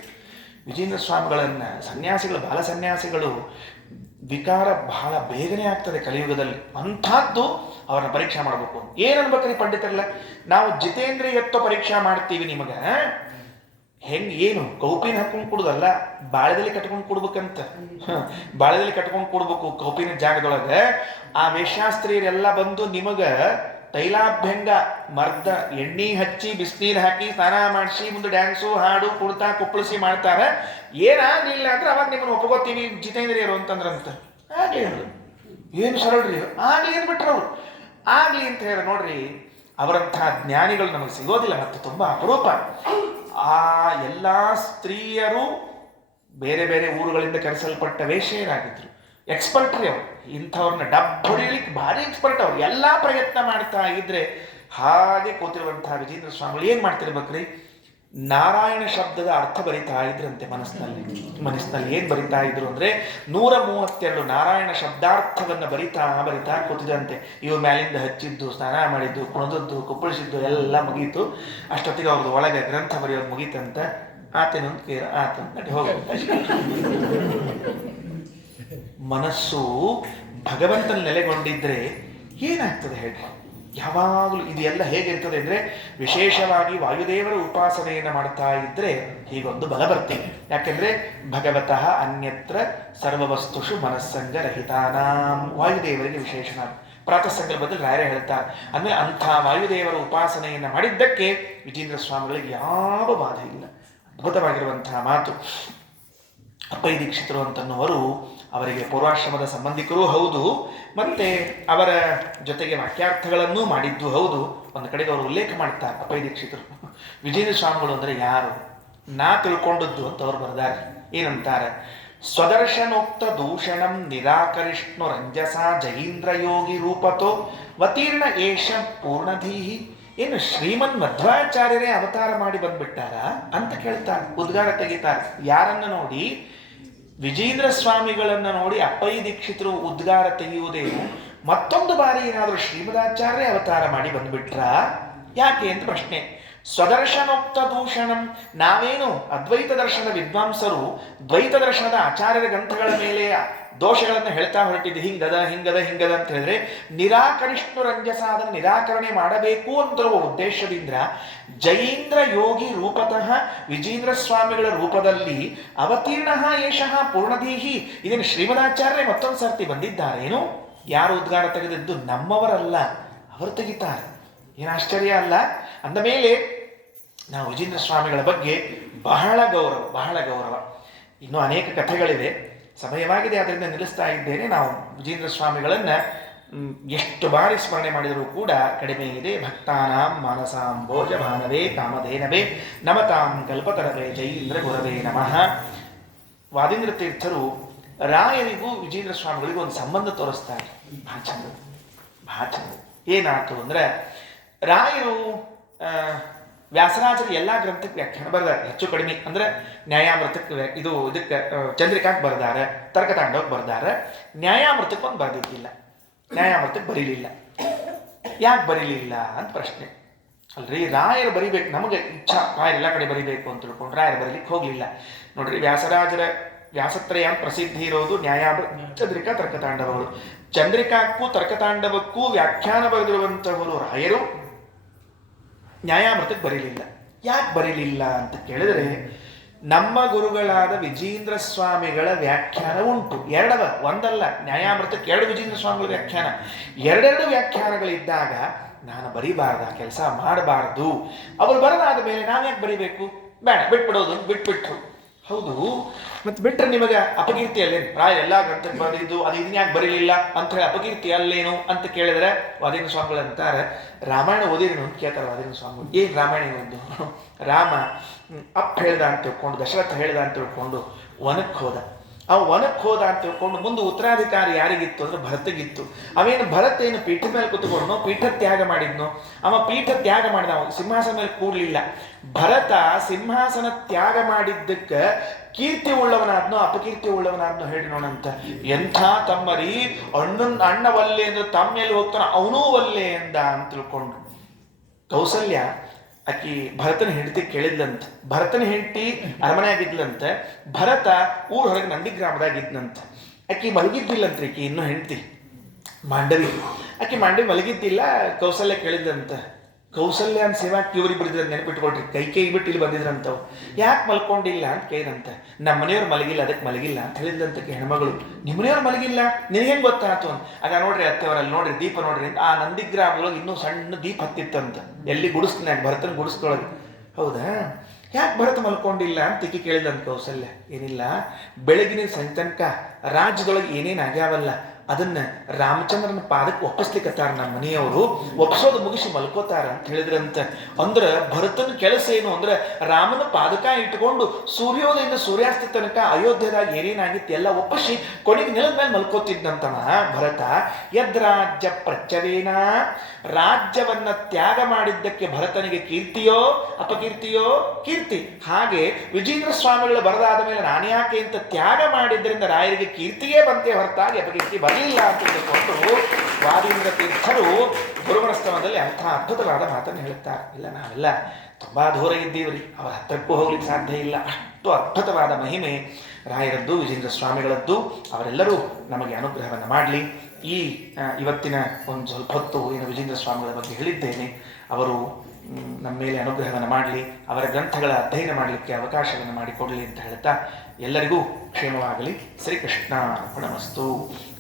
ವಿಜೇಂದ್ರ ಸ್ವಾಮಿಗಳನ್ನ ಸನ್ಯಾಸಿಗಳು, ಬಾಲ ಸನ್ಯಾಸಿಗಳು ವಿಕಾರ ಬಹಳ ಬೇಗನೆ ಆಗ್ತದೆ ಕಲಿಯುಗದಲ್ಲಿ. ಅಂಥದ್ದು ಅವರನ್ನ ಪರೀಕ್ಷೆ ಮಾಡಬೇಕು ಏನನ್ಬೇಕ್ರಿ ಪಂಡಿತರಲ್ಲ? ನಾವು ಜಿತೇಂದ್ರಿಯತ್ವ ಪರೀಕ್ಷೆ ಮಾಡ್ತೀವಿ ನಿಮಗೆ. ಹೆಂಗ್, ಏನು? ಕೌಪಿನ ಹಾಕೊಂಡು ಕೊಡುದಲ್ಲ? ಬಾಳೆದಲ್ಲಿ ಕಟ್ಕೊಂಡು ಕೊಡ್ಬೇಕಂತ. ಬಾಳೆದಲ್ಲಿ ಕಟ್ಕೊಂಡು ಕೊಡ್ಬೇಕು ಕೌಪಿನ ಜಾಗದೊಳಗೆ. ಆ ವೇಷಾಸ್ತ್ರೀಯರೆಲ್ಲ ಬಂದು ನಿಮಗ ತೈಲಾಭ್ಯಂಗ ಮರ್ದ ಎಣ್ಣೆ ಹಚ್ಚಿ ಬಿಸಿನೀರು ಹಾಕಿ ಸ್ನಾನ ಮಾಡಿಸಿ ಮುಂದೆ ಡ್ಯಾನ್ಸು ಹಾಡು ಕುಡ್ತಾ ಕುಪ್ಪಳಿಸಿ ಮಾಡ್ತಾರೆ. ಏನಾಗಲಿಲ್ಲ ಅಂದ್ರೆ ಅವಾಗ ನಿಮ್ಮನ್ನು ಒಪ್ಕೋತೀವಿ ಜಿತೇಂದ್ರಿಯರು ಅಂತಂದ್ರಂತ. ಆಗಲಿ ಅವರು. ಏನು ಸರಳ್ರಿ ಆಗಲಿ ಅಂದ್ಬಿಟ್ರು ಅವರು? ಆಗ್ಲಿ ಅಂತ ಹೇಳಿ ನೋಡ್ರಿ ಅವರಂತಹ ಜ್ಞಾನಿಗಳು ನಮಗೆ ಸಿಗೋದಿಲ್ಲ ಮತ್ತು ತುಂಬ ಅಪರೂಪ. ಆ ಎಲ್ಲ ಸ್ತ್ರೀಯರು ಬೇರೆ ಬೇರೆ ಊರುಗಳಿಂದ ಕರೆಸಲ್ಪಟ್ಟ ವೇಶ್ಯರಾಗಿದ್ರು ಎಕ್ಸ್ಪರ್ಟ್ ರೀ ಅವರು. ಇಂಥವ್ರನ್ನ ಡಬ್ ಹೊಡಿಲಿಕ್ಕೆ ಭಾರಿ ಎಕ್ಸ್ಪರ್ಟ್ ಅವ್ರು. ಎಲ್ಲ ಪ್ರಯತ್ನ ಮಾಡ್ತಾ ಇದ್ರೆ ಹಾಗೆ ಕೂತಿರುವಂತಹ ವಿಜೇಂದ್ರ ಸ್ವಾಮಿಗಳು ಏನ್ ಮಾಡ್ತಿರ್ಬೇಕ್ರಿ? ನಾರಾಯಣ ಶಬ್ದದ ಅರ್ಥ ಬರಿತಾ ಇದ್ರಂತೆ ಮನಸ್ಸಿನಲ್ಲಿ. ಮನಸ್ಸಿನಲ್ಲಿ ಏನ್ ಬರಿತಾ ಇದ್ರು ಅಂದ್ರೆ ನೂರ ಮೂವತ್ತೆರಡು ನಾರಾಯಣ ಶಬ್ದಾರ್ಥವನ್ನ ಬರಿತಾ ಬರಿತಾ ಕೂತಿದಂತೆ ಇವು ಮ್ಯಾಲಿಂದ ಹಚ್ಚಿದ್ದು, ಸ್ನಾನ ಮಾಡಿದ್ದು, ಕುಣದದ್ದು, ಕುಪ್ಪಳಿಸಿದ್ದು ಎಲ್ಲ ಮುಗೀತು. ಅಷ್ಟೊತ್ತಿಗೆ ಅವ್ರದ್ದು ಒಳಗೆ ಗ್ರಂಥ ಬರೆಯೋದು ಮುಗೀತಂತ ಆತನೊಂದು ಕೇರ ಆತನ ಹೋಗ್ಬೇಕು ಮನಸ್ಸು ಭಗವಂತನ ನೆಲೆಗೊಂಡಿದ್ರೆ ಏನಾಗ್ತದೆ ಹೇಳಿ ಯಾವಾಗಲೂ ಇದೆಲ್ಲ ಹೇಗಿರ್ತದೆ ಅಂದರೆ ವಿಶೇಷವಾಗಿ ವಾಯುದೇವರ ಉಪಾಸನೆಯನ್ನು ಮಾಡ್ತಾ ಇದ್ದರೆ ಹೀಗೊಂದು ಬಲ ಬರ್ತದೆ ಯಾಕೆಂದ್ರೆ ಭಗವತಃ ಅನ್ಯತ್ರ ಸರ್ವವಸ್ತುಷು ಮನಸ್ಸಂಗ ರಹಿತಾನಾಂ. ವಾಯುದೇವರಿಗೆ ವಿಶೇಷಣ ಪ್ರಾತಃ ಸಂದರ್ಭದಲ್ಲಿ ರಾಯರೇ ಹೇಳ್ತಾರೆ ಅಂದರೆ ಅಂಥ ವಾಯುದೇವರ ಉಪಾಸನೆಯನ್ನು ಮಾಡಿದ್ದಕ್ಕೆ ವಿಜೇಂದ್ರ ಸ್ವಾಮಿಗಳಿಗೆ ಯಾವ ಬಾಧೆ ಇಲ್ಲ. ಅದ್ಭುತವಾಗಿರುವಂತಹ ಮಾತು. ಅಪ್ಪೈ ದೀಕ್ಷಿತರು ಅಂತನ್ನುವರು ಅವರಿಗೆ ಪೂರ್ವಾಶ್ರಮದ ಸಂಬಂಧಿಕರೂ ಹೌದು. ಮತ್ತೆ ಅವರ ಜೊತೆಗೆ ವಾಕ್ಯಾರ್ಥಗಳನ್ನೂ ಮಾಡಿದ್ದು ಹೌದು. ಒಂದು ಕಡೆಗೆ ಅವರು ಉಲ್ಲೇಖ ಮಾಡ್ತಾರೆ ಅಪೈ ದೀಕ್ಷಿತರು. ವಿಜೇಂದ್ರ ಸ್ವಾಮಿಗಳು ಅಂದರೆ ಯಾರು? ನಾ ತಿಳ್ಕೊಂಡದ್ದು ಅಂತ ಅವ್ರು ಬರೆದಾರೆ. ಏನಂತಾರೆ? ಸ್ವದರ್ಶನೋಕ್ತ ದೂಷಣಂ ನಿರಾಕರಿಷ್ಣು ರಂಜಸಾ ಜಯೀಂದ್ರ ಯೋಗಿ ರೂಪತೋ ವತೀರ್ಣ ಏಷ ಪೂರ್ಣಧೀಹಿ. ಏನು ಶ್ರೀಮನ್ ಮಧ್ವಾಚಾರ್ಯರೇ ಅವತಾರ ಮಾಡಿ ಬಂದ್ಬಿಟ್ಟಾರ ಅಂತ ಕೇಳ್ತಾರೆ. ಉದ್ಗಾರ ತೆಗಿತಾರೆ. ಯಾರನ್ನ ನೋಡಿ? ವಿಜೇಂದ್ರ ಸ್ವಾಮಿಗಳನ್ನ ನೋಡಿ ಅಪ್ಪಯ್ಯ ದೀಕ್ಷಿತರು ಉದ್ಗಾರ ತೆಗೆಯುವುದೇ ಮತ್ತೊಂದು ಬಾರಿ ಏನಾದರೂ ಶ್ರೀಮದಾಚಾರ್ಯ ಅವತಾರ ಮಾಡಿ ಬಂದ್ಬಿಟ್ರ? ಯಾಕೆ ಅಂತ ಪ್ರಶ್ನೆ. ಸ್ವದರ್ಶನೋಕ್ತ ದೂಷಣಂ. ನಾವೇನು ಅದ್ವೈತ ದರ್ಶನ ವಿದ್ವಾಂಸರು, ದ್ವೈತ ದರ್ಶನದ ಆಚಾರ್ಯರ ಗ್ರಂಥಗಳ ಮೇಲೆ ದೋಷಗಳನ್ನು ಹೇಳ್ತಾ ಹೊರಟಿದ್ದು, ಹಿಂಗದ ಹಿಂಗದ ಹಿಂಗದ ಅಂತ ಹೇಳಿದ್ರೆ ನಿರಾಕರಿಷ್ಣು ರಂಜಸ ಅದನ್ನು ನಿರಾಕರಣೆ ಮಾಡಬೇಕು ಅಂತಿರುವ ಉದ್ದೇಶದಿಂದ ಜೈಂದ್ರ ಯೋಗಿ ರೂಪತಃ ವಿಜೇಂದ್ರ ಸ್ವಾಮಿಗಳ ರೂಪದಲ್ಲಿ ಅವತೀರ್ಣ ಏಷಃ ಪೂರ್ಣದೀಹಿ ಇದನ್ನು ಶ್ರೀಮದಾಚಾರ್ಯ ಮತ್ತೊಂದು ಸರ್ತಿ ಬಂದಿದ್ದಾರೇನು ಯಾರು ಉದ್ಗಾರ ತೆಗೆದಿದ್ದು? ನಮ್ಮವರಲ್ಲ. ಅವರು ತೆಗಿತಾರೆ. ಏನು ಆಶ್ಚರ್ಯ ಅಲ್ಲ? ಅಂದ ಮೇಲೆ ನಾವು ವಿಜೇಂದ್ರ ಸ್ವಾಮಿಗಳ ಬಗ್ಗೆ ಬಹಳ ಗೌರವ ಬಹಳ ಗೌರವ. ಇನ್ನೂ ಅನೇಕ ಕಥೆಗಳಿವೆ. ಸಮಯವಾಗಿದೆ ಅದರಿಂದ ನಿಲ್ಲಿಸ್ತಾ ಇದ್ದೇನೆ. ನಾವು ವಿಜೇಂದ್ರ ಸ್ವಾಮಿಗಳನ್ನು ಎಷ್ಟು ಬಾರಿ ಸ್ಮರಣೆ ಮಾಡಿದರೂ ಕೂಡ ಕಡಿಮೆ ಇದೆ. ಭಕ್ತಾನಾಂ ಮಾನಸಾಂಬೋಜ ಭಾನವೇ ಕಾಮಧೇನವೇ, ನಮತಾಂ ಕಲ್ಪತರವೇ ಜೈಂದ್ರ ಗುರವೇ ನಮಃ. ವಾದೀಂದ್ರ ತೀರ್ಥರು ರಾಯರಿಗೂ ವಿಜೇಂದ್ರ ಸ್ವಾಮಿಗಳಿಗೂ ಒಂದು ಸಂಬಂಧ ತೋರಿಸ್ತಾರೆ. ಭಾಳ ಚಂದ ಭಾಳ ಚಂದ ಏನಾಯ್ತು ಅಂದ್ರೆ, ರಾಯರು ವ್ಯಾಸರಾಜರ ಎಲ್ಲ ಗ್ರಂಥಕ್ಕೆ ವ್ಯಾಖ್ಯಾನ ಬರ್ದಾರೆ. ಹೆಚ್ಚು ಕಡಿಮೆ ಅಂದ್ರೆ ನ್ಯಾಯಾಮೃತಕ್ಕೆ ಇದು ಇದಕ್ಕೆ ಚಂದ್ರಿಕಾಕ್ ಬರ್ದಾರೆ, ತರ್ಕತಾಂಡವಕ್ಕೆ ಬರ್ದಾರೆ. ನ್ಯಾಯಾಮೃತಕ್ಕೆ ಒಂದು ಬರ್ದಿದ್ದಿಲ್ಲ. ನ್ಯಾಯಾಮೃತಕ್ಕೆ ಬರೀಲಿಲ್ಲ. ಯಾಕೆ ಬರೀಲಿಲ್ಲ ಅಂತ ಪ್ರಶ್ನೆ. ಅಲ್ರಿ, ರಾಯರು ಬರಿಬೇಕು, ನಮಗೆ ಇಚ್ಛಾ, ರಾಯರು ಎಲ್ಲ ಕಡೆ ಬರಿಬೇಕು ಅಂತ ತಿಳ್ಕೊಂಡು ರಾಯರು ಬರೀಲಿಕ್ಕೆ ಹೋಗಲಿಲ್ಲ. ನೋಡ್ರಿ, ವ್ಯಾಸರಾಜರ ವ್ಯಾಸತ್ರಯ ಪ್ರಸಿದ್ಧಿ ಇರೋದು ನ್ಯಾಯಾಮೃತ ಚಂದ್ರಿಕಾ, ತರ್ಕತಾಂಡವಗಳು. ಚಂದ್ರಿಕಾಕ್ಕೂ ತರ್ಕತಾಂಡವಕ್ಕೂ ವ್ಯಾಖ್ಯಾನ ಬರೆದಿರುವಂಥವರು ರಾಯರು ನ್ಯಾಯಾಮೃತಕ್ಕೆ ಬರೀಲಿಲ್ಲ. ಯಾಕೆ ಬರೀಲಿಲ್ಲ ಅಂತ ಕೇಳಿದರೆ, ನಮ್ಮ ಗುರುಗಳಾದ ವಿಜೇಂದ್ರ ಸ್ವಾಮಿಗಳ ವ್ಯಾಖ್ಯಾನ ಉಂಟು. ಎರಡವ, ಒಂದಲ್ಲ, ನ್ಯಾಯಾಮೃತಕ್ಕೆ ಎರಡು ವಿಜೇಂದ್ರ ಸ್ವಾಮಿಗಳ ವ್ಯಾಖ್ಯಾನ. ಎರಡೆರಡು ವ್ಯಾಖ್ಯಾನಗಳಿದ್ದಾಗ ನಾನು ಬರಿಬಾರ್ದ, ಕೆಲಸ ಮಾಡಬಾರ್ದು. ಅವರು ಬರದಾದ ಮೇಲೆ ನಾನು ಯಾಕೆ ಬರಿಬೇಕು? ಬೇಡ, ಬಿಟ್ಬಿಡೋದು, ಬಿಟ್ಬಿಟ್ರು. ಹೌದು. ಮತ್ತೆ ಬಿಟ್ರೆ ನಿಮಗೆ ಅಪಕೀರ್ತಿ ಅಲ್ಲೇನು? ಪ್ರಾಯ ಎಲ್ಲ ಗ್ರಂಥಕ್ಕೆ ಬರೆದಿದ್ದು, ಅದು ಇದನ್ನ ಯಾಕೆ ಬರೀಲಿಲ್ಲ? ಅಂತ ಹೇಳಿ ಅಪಕೀರ್ತಿ ಅಲ್ಲೇನು ಅಂತ ಕೇಳಿದ್ರೆ ವಾದಿನ ಸ್ವಾಮಿಗಳು ಅಂತಾರೆ, ರಾಮಾಯಣ ಓದಿರೇನು? ಅಂತ ಕೇಳ್ತಾರೆ ವಾದಿನ ಸ್ವಾಮಿಗಳು. ಏನು ರಾಮಾಯಣ ಒಂದು [LAUGHS] ರಾಮ ಅಪ್ಪ ಹೇಳ್ದ ಅಂತ ತಿಳ್ಕೊಂಡು, ದಶರಥ ಹೇಳ್ದ ಅಂತ ತಿಳ್ಕೊಂಡು ವನಕ್ಕೆ ಹೋದ. ಅವ ವನಕ್ಕೆ ಹೋದ ಅಂತ ತಿಳ್ಕೊಂಡು ಮುಂದೆ ಉತ್ತರಾಧಿಕಾರಿ ಯಾರಿಗಿತ್ತು ಅಂದ್ರೆ ಭರತಗಿತ್ತು. ಅವೇನು ಭರತ ಏನು ಪೀಠ ಮೇಲೆ ಕುತ್ಕೊಂಡು ಪೀಠ ತ್ಯಾಗ ಮಾಡಿದ್ನೋ? ಅವ ಪೀಠ ತ್ಯಾಗ ಮಾಡಿದ, ಅವ ಸಿಂಹಾಸನ ಮೇಲೆ ಕೂಡ್ಲಿಲ್ಲ ಭರತ ಸಿಂಹಾಸನ ತ್ಯಾಗ ಮಾಡಿದ್ದಕ್ಕೆ ಕೀರ್ತಿ ಉಳ್ಳವನಾದ್ನೋ, ಅಪಕೀರ್ತಿ ಉಳ್ಳವನಾದ್ನೋ ಹೇಳಿ ನೋಡಂತ ಎಂಥ ತಮ್ಮರಿ, ಅಣ್ಣನ್ ಅಣ್ಣ ಒಲ್ಲೆ ಅಂದ್ರೆ ತಮ್ಮ ಮೇಲೆ ಹೋಗ್ತಾನ, ಅವನೂ ಒಲ್ಲೆ ಎಂದ ಅಂತ ತಿಳ್ಕೊಂಡು. ಕೌಸಲ್ಯ ಆಕಿ ಭರತನ ಹೆಂಡತಿ ಕೇಳಿದ್ಲಂತ. ಭರತನ ಹೆಂಡತಿ ಅರಮನೆ ಆಗಿದ್ಲಂತೆ ಭರತ ಊರ ಹೊರಗೆ ನಂದಿ ಗ್ರಾಮದಾಗ ಇದ್ನಂತ ಆಕಿ ಮಲಗಿದ್ದಿಲ್ಲಂತ್ರಿ ಆಕಿ ಇನ್ನೂ ಹೆಂಡತಿ. ಮಾಂಡವಿ. ಆಕಿ ಮಾಂಡವಿ ಮಲಗಿದ್ದಿಲ್ಲ, ಕೌಸಲ್ಯ ಕೇಳಿದ್ಲಂತ. ಕೌಸಲ್ಯ ಅಂತ ಸೇವಾಕಿ ಇವ್ರಿಗೆ ಬಿಡಿದ್ರೆ ನೆನಪಿಟ್ಕೊಳ್ರಿ. ಕೈ ಕೈ ಬಿಟ್ಟು ಇಲ್ಲಿ ಬಂದಿದ್ರಂತವ್. ಯಾಕೆ ಮಲ್ಕೊಂಡಿಲ್ಲ ಅಂತ ಕೇಳಿದಂತ. ನಮ್ಮ ಮನೆಯವ್ರು ಮಲಗಿಲ್ಲ ಅದಕ್ಕೆ ಮಲಗಿಲ್ಲ ಅಂತ ಹೇಳಿದಂತಕ್ಕೆ ಹೆಣ್ಮಗಳು. ನಿಮ್ಮ ಮನೆಯವ್ರು ಮಲಗಿಲ್ಲ? ನಿನಗೇನು ಗೊತ್ತಾಯ್ತು ಅಂತ. ಆಗ ನೋಡ್ರಿ ಅತ್ತೆಯವರಲ್ಲಿ ನೋಡ್ರಿ, ದೀಪ ನೋಡ್ರಿ. ಆ ನಂದಿಗ್ರಾಮದೊಳಗೆ ಇನ್ನೂ ಸಣ್ಣ ದೀಪ ಹತ್ತಿತ್ತಂತ. ಎಲ್ಲಿ ಗುಡಿಸ್ತೀನಿ ಭರತನ ಗುಡಿಸ್ದೊಳಗೆ ಹೌದಾ? ಯಾಕೆ ಭರತ ಮಲ್ಕೊಂಡಿಲ್ಲ ಅಂತ ತಿಕ್ಕಿ ಕೇಳಿದಂತ ಕೌಸಲ್ಯ. ಏನಿಲ್ಲ. ಬೆಳಗಿನ ಸಂತನಕ ತನಕ ರಾಜ್ಯದೊಳಗೆ ಏನೇನು ಆಗ್ಯಾವಲ್ಲ ಅದನ್ನ ರಾಮಚಂದ್ರನ ಪಾದಕ್ಕೆ ಒಪ್ಪಿಸ್ಲಿಕ್ಕತ್ತಾರ ನಮ್ಮ ಮನೆಯವರು. ಒಪ್ಸೋದು ಮುಗಿಸಿ ಮಲ್ಕೋತಾರ ಅಂತ ಹೇಳಿದ್ರಂತ. ಅಂದ್ರ ಭರತನ ಕೆಲಸ ಏನು? ಅಂದ್ರೆ ರಾಮನ ಪಾದಕ ಇಟ್ಕೊಂಡು ಸೂರ್ಯೋದಯದಿಂದ ಸೂರ್ಯಾಸ್ತ ತನಕ ಅಯೋಧ್ಯದಾಗ ಏನೇನಾಗಿತ್ತು ಎಲ್ಲ ಒಪ್ಪಿಸಿ ಕೊನೆಗೆ ನೆಲದ ಮೇಲೆ ಮಲ್ಕೋತಿದ್ದಂತನ ಭರತ. ಯದ್ರಾಜ್ಯ ಪ್ರಚವೇನ ರಾಜ್ಯವನ್ನ ತ್ಯಾಗ ಮಾಡಿದ್ದಕ್ಕೆ ಭರತನಿಗೆ ಕೀರ್ತಿಯೋ, ಅಪಕೀರ್ತಿಯೋ? ಕೀರ್ತಿ. ಹಾಗೆ ವಿಜೇಂದ್ರ ಸ್ವಾಮಿಗಳು ಬರದಾದ ಮೇಲೆ ನಾನ್ಯಾಕೆ ಅಂತ ತ್ಯಾಗ ಮಾಡಿದ್ದರಿಂದ ರಾಯರಿಗೆ ಕೀರ್ತಿಯೇ ಬಂತೆ ಹೊರತಾಗಿ ಅಪಕೀರ್ತಿ ಬರಲಿಲ್ಲ ಅಂತ ತಿಳ್ಕೊಂಡು ವಾದೀಂದ್ರ ತೀರ್ಥರು ಗುರುಮನಸ್ತವದಲ್ಲಿ ಅಂಥ ಅದ್ಭುತವಾದ ಮಾತನ್ನು ಹೇಳುತ್ತಾರೆ ಇಲ್ಲ ನಾವೆಲ್ಲ ತುಂಬ ದೂರ ಇದ್ದೀವ್ರಿ, ಅವರ ಹತ್ತಕ್ಕೂ ಹೋಗ್ಲಿಕ್ಕೆ ಸಾಧ್ಯ ಇಲ್ಲ. ಅಷ್ಟು ಅದ್ಭುತವಾದ ಮಹಿಮೆ ರಾಯರದ್ದು ವಿಜೇಂದ್ರ ಸ್ವಾಮಿಗಳದ್ದು, ಅವರೆಲ್ಲರೂ ನಮಗೆ ಅನುಗ್ರಹವನ್ನು ಮಾಡಲಿ. ಈ ಇವತ್ತಿನ ಒಂದು ಸ್ವಲ್ಪ ಹೊತ್ತು ಏನು ವಿಜೇಂದ್ರ ಸ್ವಾಮಿಗಳ ಬಗ್ಗೆ ಹೇಳಿದ್ದೇನೆ, ಅವರು ನಮ್ಮ ಮೇಲೆ ಅನುಗ್ರಹವನ್ನು ಮಾಡಲಿ, ಅವರ ಗ್ರಂಥಗಳ ಅಧ್ಯಯನ ಮಾಡಲಿಕ್ಕೆ ಅವಕಾಶವನ್ನು ಮಾಡಿಕೊಡಲಿ ಅಂತ ಹೇಳ್ತಾ, ಎಲ್ಲರಿಗೂ ಕ್ಷೇಮವಾಗಲಿ. ಶ್ರೀಕೃಷ್ಣ ಅರ್ಪಣಮಸ್ತು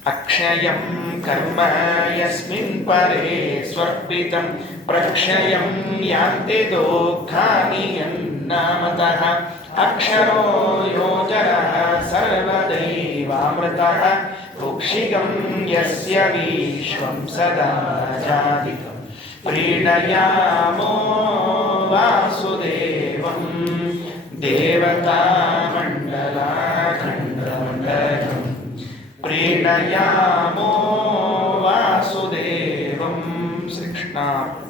अक्षयं कर्म यस्मिन् परे स्वर्पितं। प्रक्षयं यान्ति दोखानीयन्नामतः अक्षरो योजनः सर्वदैवामृतः। वृक्षिकं यस्य विश्वं सदा जातिकं। प्रीणयामो वासुदेवं। देवतामण्डलाखण्डमण्डलम्। प्रीणयामो वासुदेवं श्रीकृष्णार्पणमस्तु